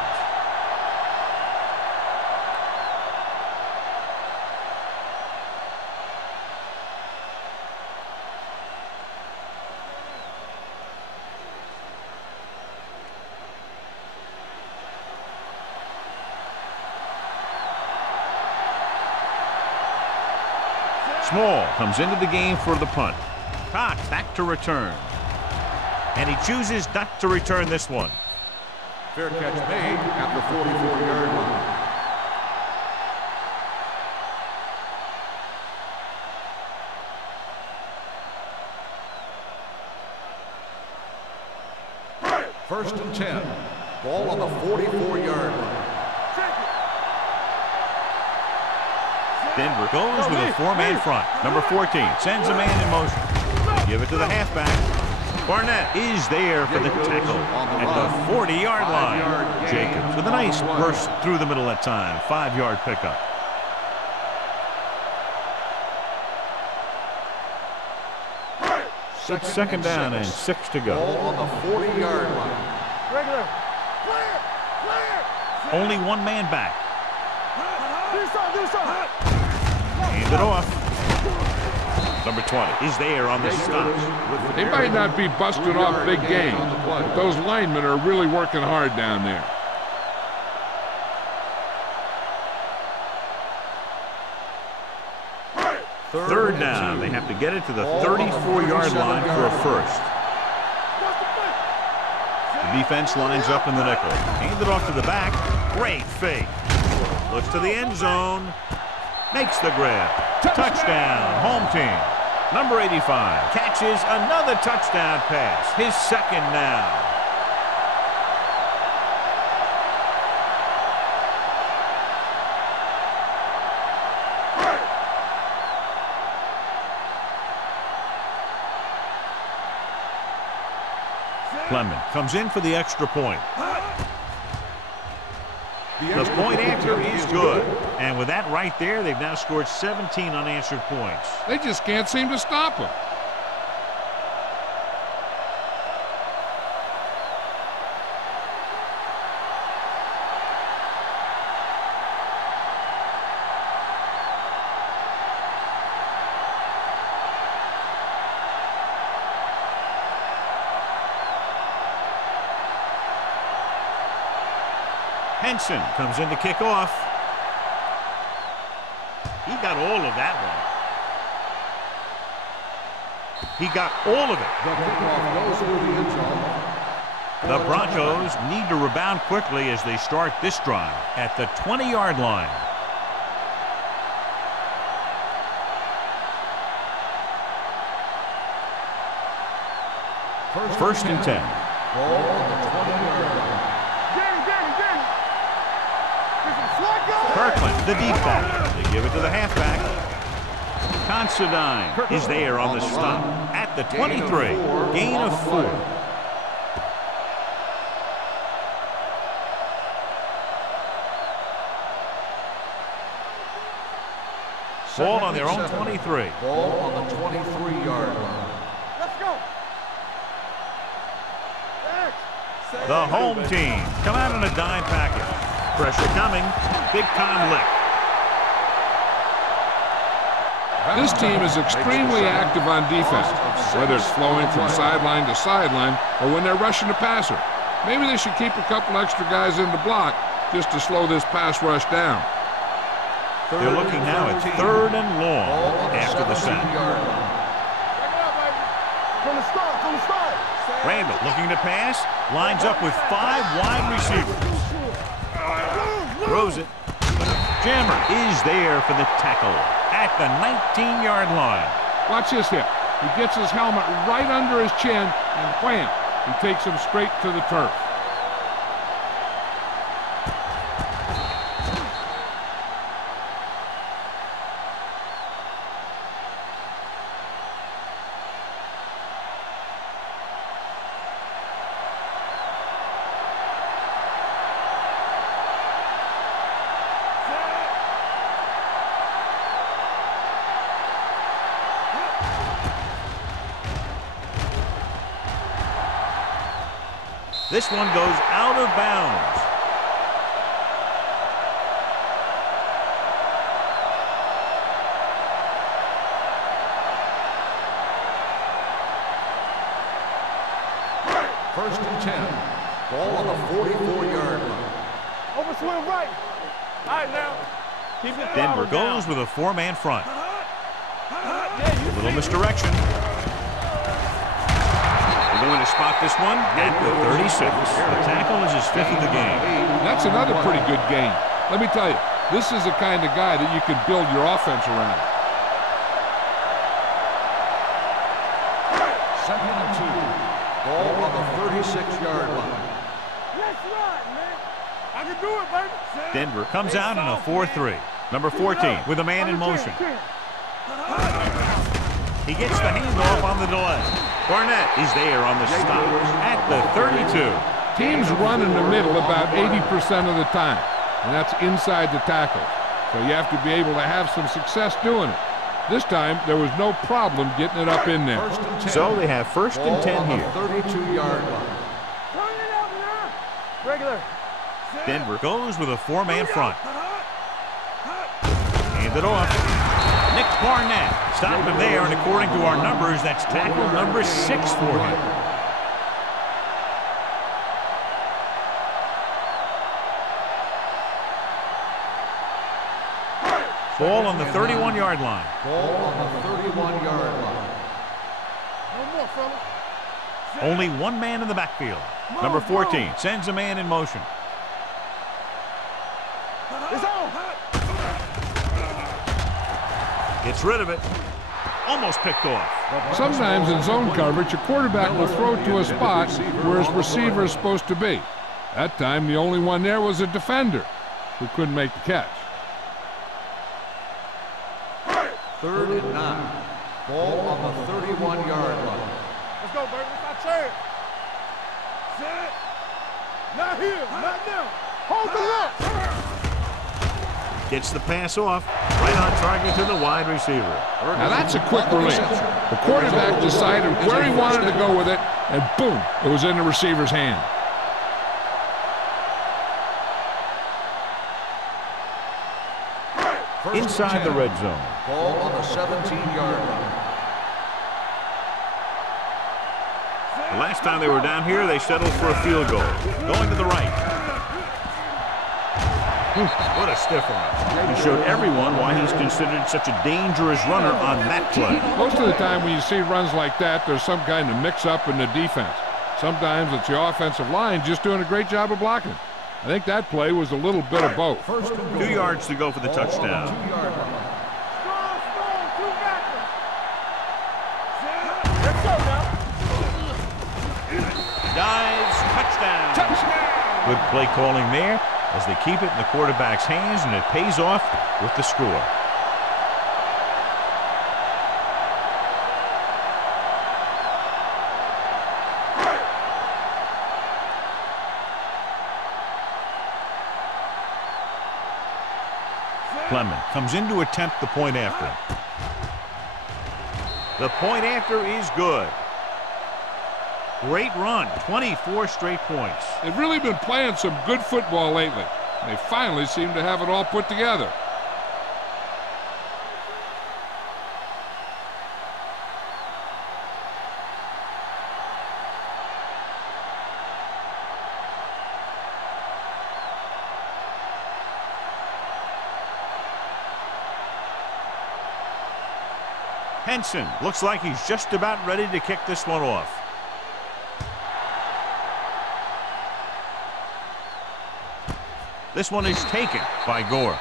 Small comes into the game for the punt. Cox back to return. And he chooses not to return this one. Fair catch made at the 44-yard line. First and 10. Ball on the 44-yard line. Denver goes with a 4-man front. Number 14 sends a man in motion. Give it to the halfback. Barnett is there for the tackle at the 40-yard line. Jacobs with a nice burst through the middle that time. 5-yard pickup. It's second down and 6 to go. Ball on the 40-yard line. Regular. Clear. Only one man back. Do something. Hand it off. Number 20 is there on the stop. They might not be busted off big games, but those linemen are really working hard down there. Third down. They have to get it to the 34-yard line for a first. The defense lines up in the nickel. Hand it off to the back. Great fake. Looks to the end zone. Makes the grab. Touchdown. Home team. Number 85 catches another touchdown pass. His second now. Clement comes in for the extra point. The point answer is good. And with that right there, they've now scored 17 unanswered points. They just can't seem to stop them. Henson comes in to kick off. He got all of that one. He got all of it. The kickoff goes through the end zone. The Broncos need to rebound quickly as they start this drive at the 20-yard line. First and 10. Ball on the 20-yard line. Kirkland, the deep back. They give it to the halfback. Considine is there on the stop at the 23. Gain of 4. Ball on their own 23. Ball on the 23-yard line. Let's go. The home team come out in a dime package. Pressure coming. Big time lick. This team is extremely active on defense, whether it's flowing from sideline to sideline or when they're rushing the passer. Maybe they should keep a couple extra guys in the block just to slow this pass rush down. They're looking now at 3rd and long after the sack. From the start. Randall looking to pass. Lines up with 5 wide receivers. Throws it. Jammer is there for the tackle at the 19-yard line. Watch this here. He gets his helmet right under his chin, and wham, he takes him straight to the turf. This one goes out of bounds. First and 10. Ball on the 44-yard line. Over swing right. All right, now. Keep it Denver goes with a 4-man front. A little misdirection. They're going to spot this one at the 36. The tackle is his 5th of the game. That's another pretty good game. Let me tell you, this is the kind of guy that you can build your offense around. Second and 2. Ball on the 36-yard line. Let's run, man. I can do it, baby. Denver comes out in a 4-3. Number 14 with a man in motion. He gets the handoff on the delay. Barnett is there on the stop at the 32. Teams run in the middle about 80% of the time, and that's inside the tackle. So you have to be able to have some success doing it. This time, there was no problem getting it up in there. So they have 1st and 10 here. 32-yard line. Turn it up now. Regular. Denver goes with a 4-man front. Hand it off. Nick Barnett. Stop him there, and according to our numbers, that's tackle number 6 for him. Ball on the 31-yard line. Ball on the 31-yard line. One more, fella. Only one man in the backfield. Number 14 sends a man in motion. It's on. Gets rid of it. Almost picked off. Sometimes in zone coverage, a quarterback will throw to a spot where his receiver is supposed to be. That time, the only one there was a defender who couldn't make the catch. 3rd and 9. Ball on the 31-yard line. Let's go, baby. It's our turn. Set. Not here. Not now. Hold the look. Gets the pass off. Right on target to the wide receiver. Now that's a quick release. The quarterback decided where he wanted to go with it, and boom, it was in the receiver's hand. Inside the red zone. Ball on the 17-yard line. The last time they were down here, they settled for a field goal. Going to the right. What a stiff arm. He showed everyone why he's considered such a dangerous runner on that play. Most of the time when you see runs like that, there's some kind of mix-up in the defense. Sometimes it's the offensive line just doing a great job of blocking. I think that play was a little bit of both. 2 yards to go for the touchdown. Strong, two backers. Let's go now. dives. Touchdown. Touchdown! Good play calling there as they keep it in the quarterback's hands, and it pays off with the score. Clement comes in to attempt the point after. The point after is good. Great run, 24 straight points. They've really been playing some good football lately. They finally seem to have it all put together. Henson looks like he's just about ready to kick this one off. This one is taken by Gore.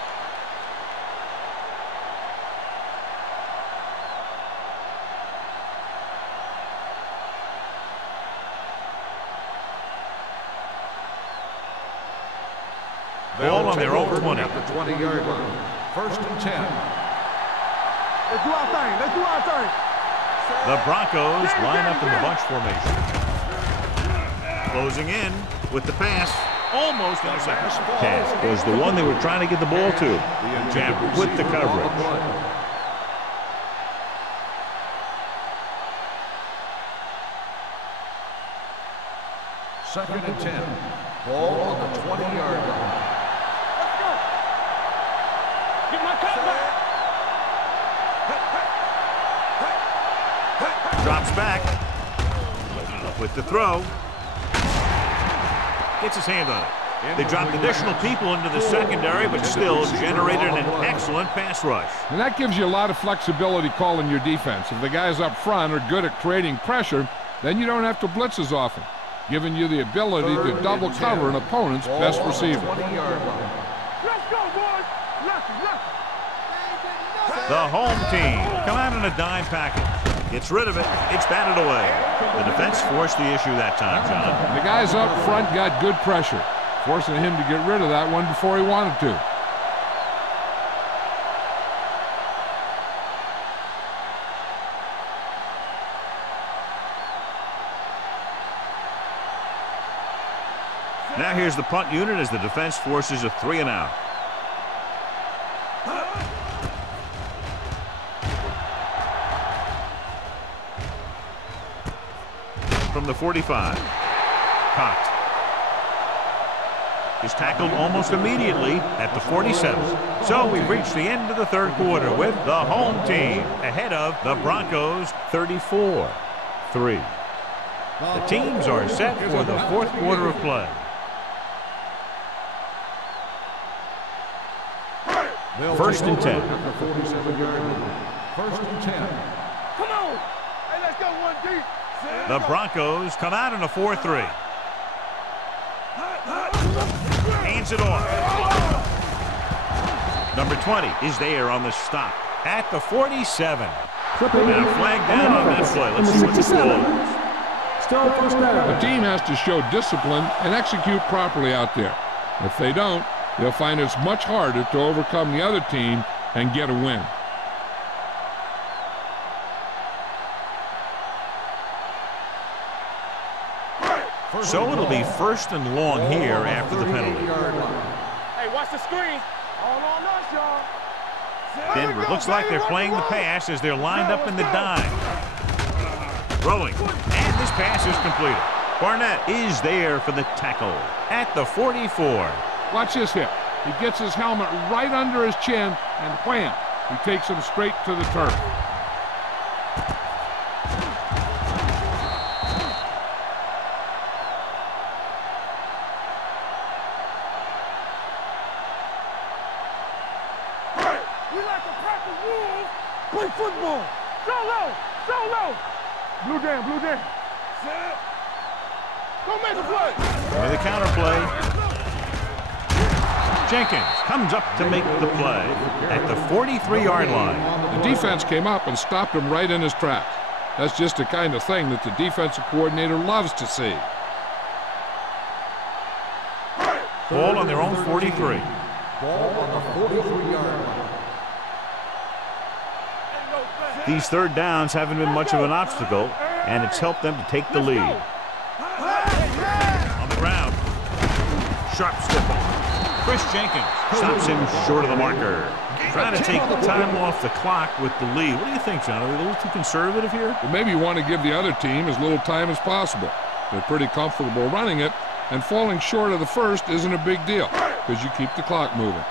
Ball on their own 20. At the 20-yard line. 1st and 10. Let's do our thing. Let's do our thing. The Broncos line up in the bunch formation. Closing in with the pass. Almost intercepted. Pass was the one they were trying to get the ball to. Jam with the coverage. 2nd and 10. Ball on the 20-yard line. Let's go. Get my cut back. Drops back. With the throw. Gets his hand on it. They dropped additional people into the secondary, but still generated an excellent pass rush. And that gives you a lot of flexibility calling your defense. If the guys up front are good at creating pressure, then you don't have to blitz as often, giving you the ability to double cover an opponent's best receiver. Let's go, boys. Let's. The home team come out in a dime package. Gets rid of it. It's batted away. The defense forced the issue that time, John. The guys up front got good pressure, forcing him to get rid of that one before he wanted to. Now here's the punt unit as the defense forces a 3-and-out. From the 45. Cocked. Is tackled almost immediately at the 47. So we've reached the end of the third quarter with the home team ahead of the Broncos 34-3. The teams are set for the fourth quarter of play. First and 10. 1st and 10. Come on. Hey, let's go one deep. The Broncos come out in a 4-3. Hands it off. Number 20 is there on the stop at the 47. And a flag down on that play. Let's see what the score is. Still first down. The team has to show discipline and execute properly out there. If they don't, they'll find it's much harder to overcome the other team and get a win. So it'll be 1st and long here after the penalty. Hey, watch the screen. All on us, y'all. Denver looks like they're playing the pass as they're lined up in the dime. Throwing, and this pass is completed. Barnett is there for the tackle at the 44. Watch this hit. He gets his helmet right under his chin, and wham, he takes him straight to the turf. Play football. Solo. Blue jam. Go make a play. With a counter play. Jenkins comes up to make the play at the 43-yard line. The defense came up and stopped him right in his tracks. That's just the kind of thing that the defensive coordinator loves to see. Ball on their own 43. Ball on the 43-yard line. These third downs haven't been much of an obstacle, and it's helped them to take the lead. On the ground. Sharp step on. Chris Jenkins stops him short of the marker. Trying to take time off the clock with the lead. What do you think, John? Are we a little too conservative here? Well, maybe you want to give the other team as little time as possible. They're pretty comfortable running it, and falling short of the first isn't a big deal because you keep the clock moving.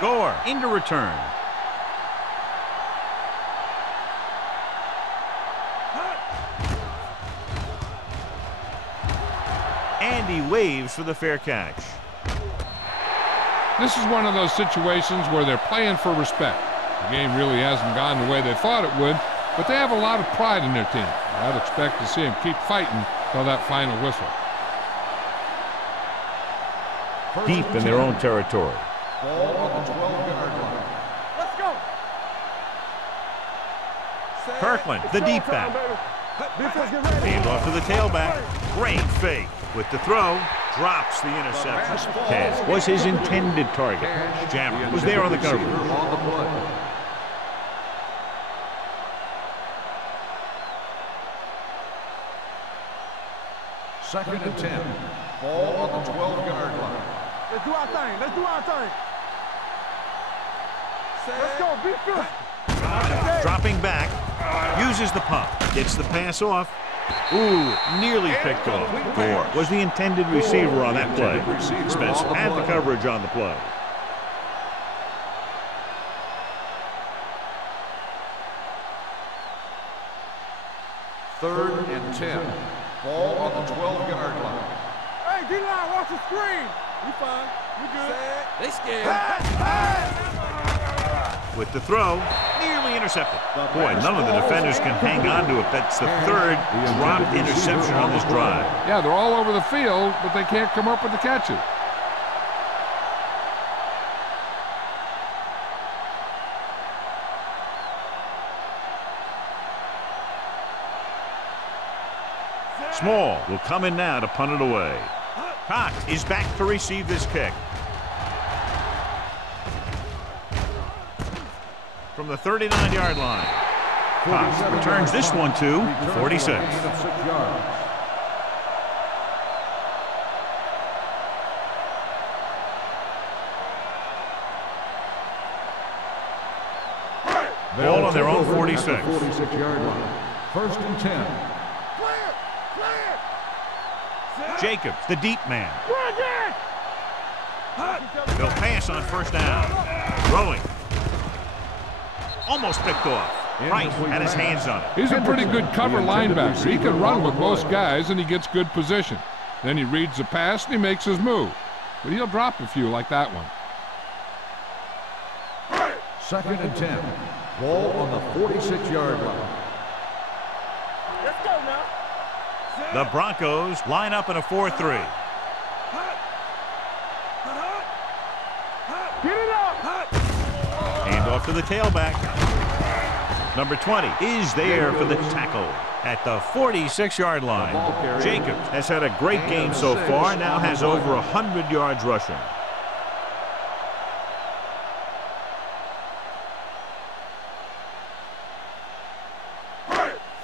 Gore into return. And he waves for the fair catch. This is one of those situations where they're playing for respect. The game really hasn't gone the way they thought it would, but they have a lot of pride in their team. I'd expect to see them keep fighting till that final whistle. Deep in their own territory. Ball on the 12-yard line. Let's go. Kirkland, the deep back. Defense, get ready. Hand off to the tailback. Great fake. With the throw, drops the interception. Pass was his intended target. Jammer was there on the coverage. On the play. Second and 10. Ball on the 12-yard line. Let's do our thing. Let's do our thing. Let's go. Be good. Dropping back, uses the pump, gets the pass off. Ooh, nearly picked off. Gore was the intended receiver on that play. Spence had the coverage on the play. Third and 10. Ball on the 12-yard line. Hey, D-line, watch the screen. We fine. We good. They scared. With the throw, nearly intercepted. Boy, none of the defenders can hang on to it. That's the third dropped interception on this drive. Yeah, they're all over the field, but they can't come up with the catches. Small will come in now to punt it away. Cox is back to receive this kick. From the 39-yard line. Cox returns this one to 46. Ball on their own 46. 46-yard line. First and 10. Jacobs, the deep man. They'll pass on first down. Throwing. Almost picked off. Price had his hands on it. He's a pretty good cover linebacker. He can run with most guys, and he gets good position. Then he reads the pass, and he makes his move. But he'll drop a few like that one. Second and 10. Ball on the 46-yard line. Let's go now. The Broncos line up in a 4-3. Get it up. Hand off to the tailback. Number 20 is there for the tackle at the 46-yard line. Jacobs has had a great game so far, now has over 100 yards rushing.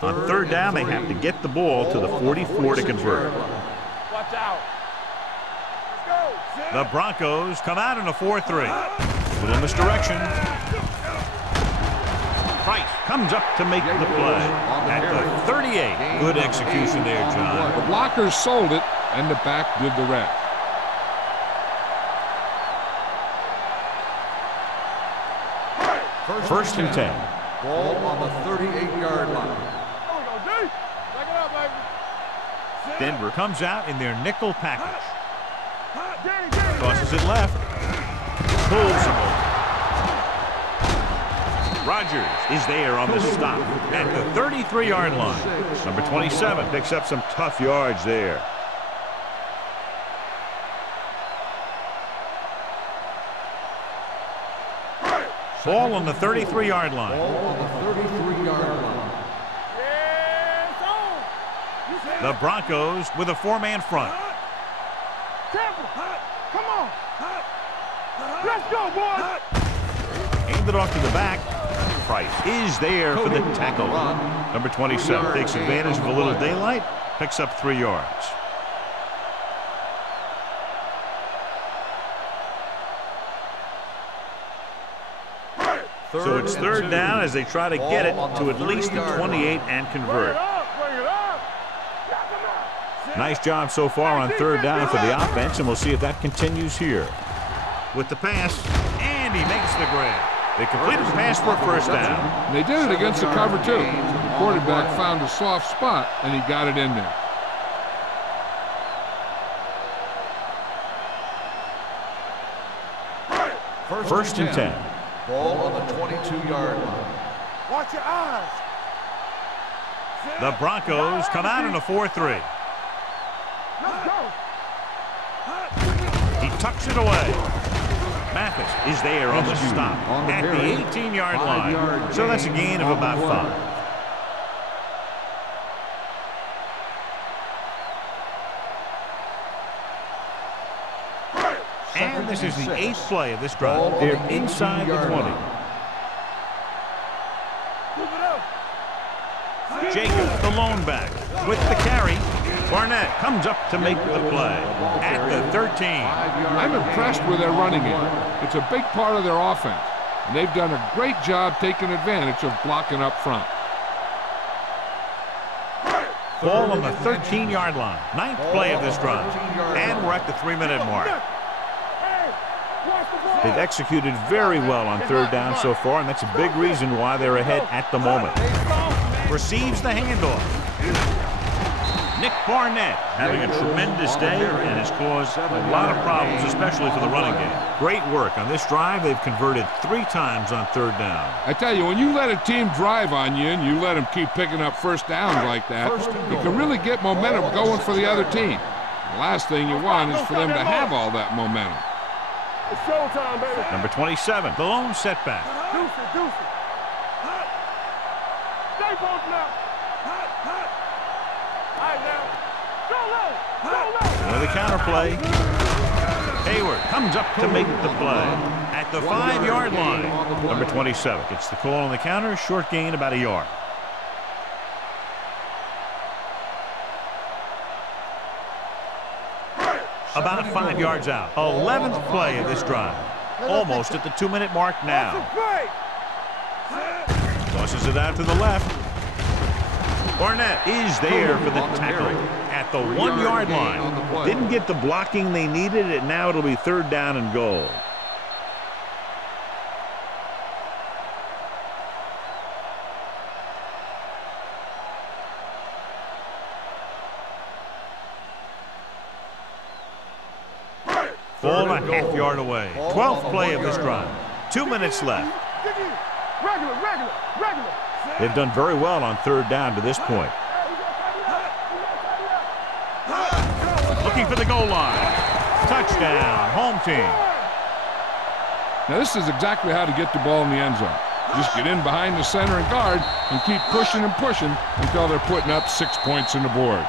On third down, they have to get the ball to the 44 to convert. Watch out. Let's go. The Broncos come out in a 4-3. With a misdirection. Price comes up to make the play at the 38. Good execution there, John. The blockers sold it, and the back did the rest. First and 10. Ball on the 38-yard line. Denver comes out in their nickel package. Tosses it left. Pulls him over. Rodgers is there on the stop at the 33-yard line. Number 27 picks up some tough yards there. Ball on the 33-yard line. Ball on the 33-yard line. The Broncos with a 4-man front. Temple, come on. Let's go, boys. Aimed it off to the back. Price is there for the tackle. Number 27 takes advantage of a little daylight. Picks up 3 yards. So it's third down as they try to get it to at least the 28 and convert. Nice job so far on third down for the offense, and we'll see if that continues here. With the pass, and he makes the grab. They completed the pass for a first down. And they did it against the cover, too. The quarterback found a soft spot, and he got it in there. First and 10. Ball on the 22-yard line. Watch your eyes. The Broncos come out in a 4-3. Let's go. He tucks it away. Mathis is there on the stop at the 18-yard line. So that's a gain of about 5. And this is the 8th play of this drive. They're inside the 20. Jacob, the lone back, with the carry. Barnett comes up to make the play at the 13. I'm impressed with their running game. It's a big part of their offense, and they've done a great job taking advantage of blocking up front. Ball on the 13-yard line. 9th play of this drive. And we're at the 3-minute mark. They've executed very well on third down so far, and that's a big reason why they're ahead at the moment. Receives the handoff. Nick Barnett having a tremendous day and has caused a lot of problems, especially for the running game. Great work on this drive. They've converted 3 times on third down. I tell you, when you let a team drive on you and you let them keep picking up first downs like that, you can really get momentum going for the other team. The last thing you want is for them to have all that momentum. It's showtime, baby. Number 27, the lone setback. Deuce it. Stay posted now. All right, now. Go low. Another counter play. Hayward comes up to make the play at the 5-yard line. Number 27 gets the call on the counter. Short gain, about a yard. About 5 yards out. 11th play of this drive. Almost at the 2-minute mark now. Tosses it out to the left. Barnett is there for the tackle at the 1-yard line. Didn't get the blocking they needed, and now it'll be third down and goal. Ball a half yard away. 12th play of this drive. 2 minutes left. Regular. They've done very well on third down to this point. Looking for the goal line. Touchdown, home team. Now this is exactly how to get the ball in the end zone. Just get in behind the center and guard and keep pushing and pushing until they're putting up 6 points on the board.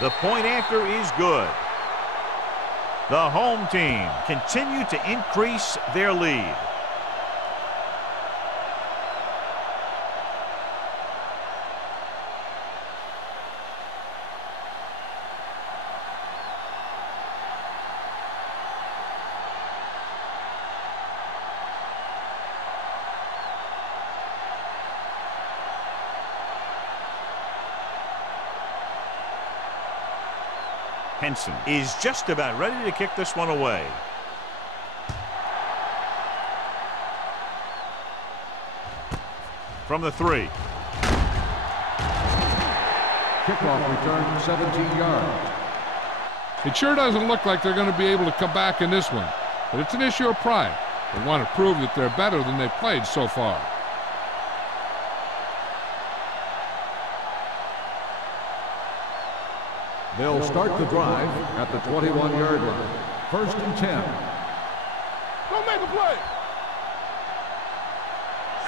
The point after is good. The home team continue to increase their lead. Henson is just about ready to kick this one away. from the 3. Kickoff return 17 yards. It sure doesn't look like they're going to be able to come back in this one, but it's an issue of pride. They want to prove that they're better than they've played so far. They'll start the drive at the 21-yard line. 1st and 10. Go make a play.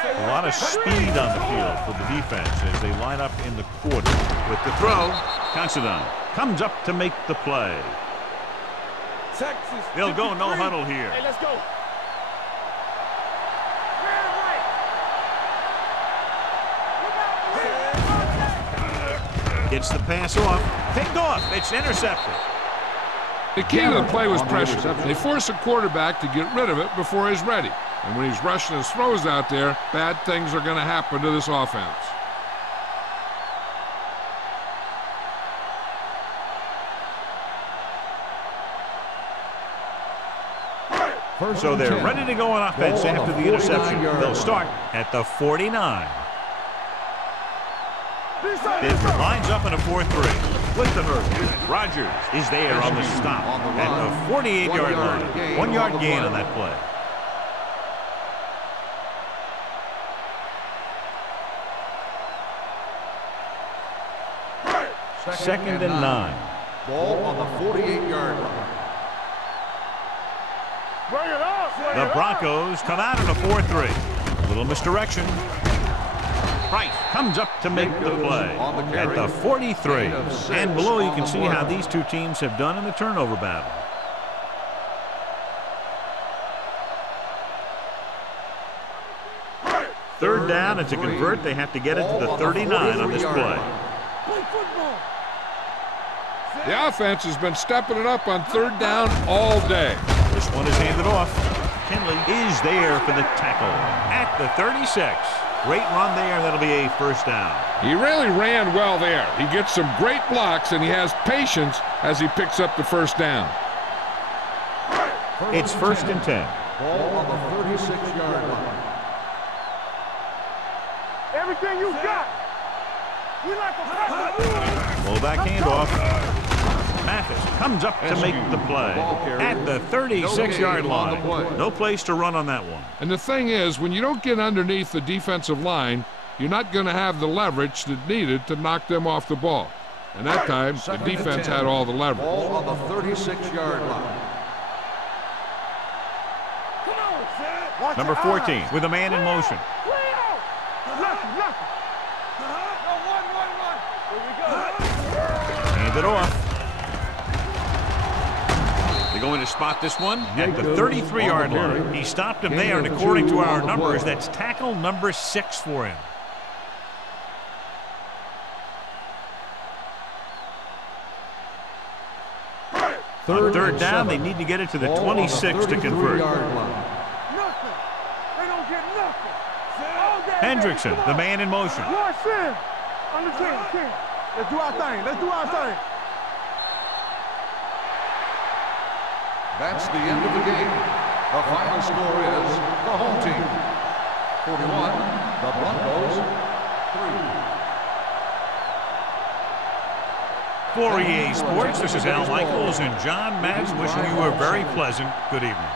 A lot of speed on the field for the defense as they line up in the quarter. With the throw, Considine comes up to make the play. Texas. They'll go no huddle here. Hey, let's go. Gets the pass off. Picked off. It's intercepted. The key to the play was pressure. They force the quarterback to get rid of it before he's ready. And when he's rushing his throws out there, bad things are going to happen to this offense. So they're ready to go on offense after the interception. They'll start at the 49. Denver lines up in a 4-3. With the hurdle, Rogers is there on the stop at the 48-yard line. 1 yard gain on that play. Second and 9. Ball on the 48-yard line. Bring it up. The Broncos come out in a 4-3. Little misdirection. Price comes up to make the play at the 43. And below you can see how these two teams have done in the turnover battle. Third down, and to convert, they have to get it to the 39 on this play. The offense has been stepping it up on 3rd down all day. This one is handed off. Kinley is there for the tackle at the 36. Great run there. That'll be a 1st down. He really ran well there. He gets some great blocks, and he has patience as he picks up the 1st down. It's 1st and 10. Ball on the 36-yard line. Everything you got. We like a pass. Pull back handoff. Mathis comes up to make the play at the 36-yard line. No place to run on that one. And the thing is, when you don't get underneath the defensive line, you're not going to have the leverage that's needed to knock them off the ball. And that time, the defense had all the leverage. Ball on the 36-yard line. Number 14 with a man in motion. Hand it off. They're going to spot this one at the 33-yard line. He stopped him there, and according to our numbers, that's tackle number 6 for him. On 3rd down, they need to get it to the 26 to convert. Hendrickson, the man in motion. On the 10. Let's do our thing. Let's do our thing. That's the end of the game. The final score is the home team 41, the Broncos 3. For EA Sports, this is Al Michaels and John Madden wishing you a very pleasant good evening.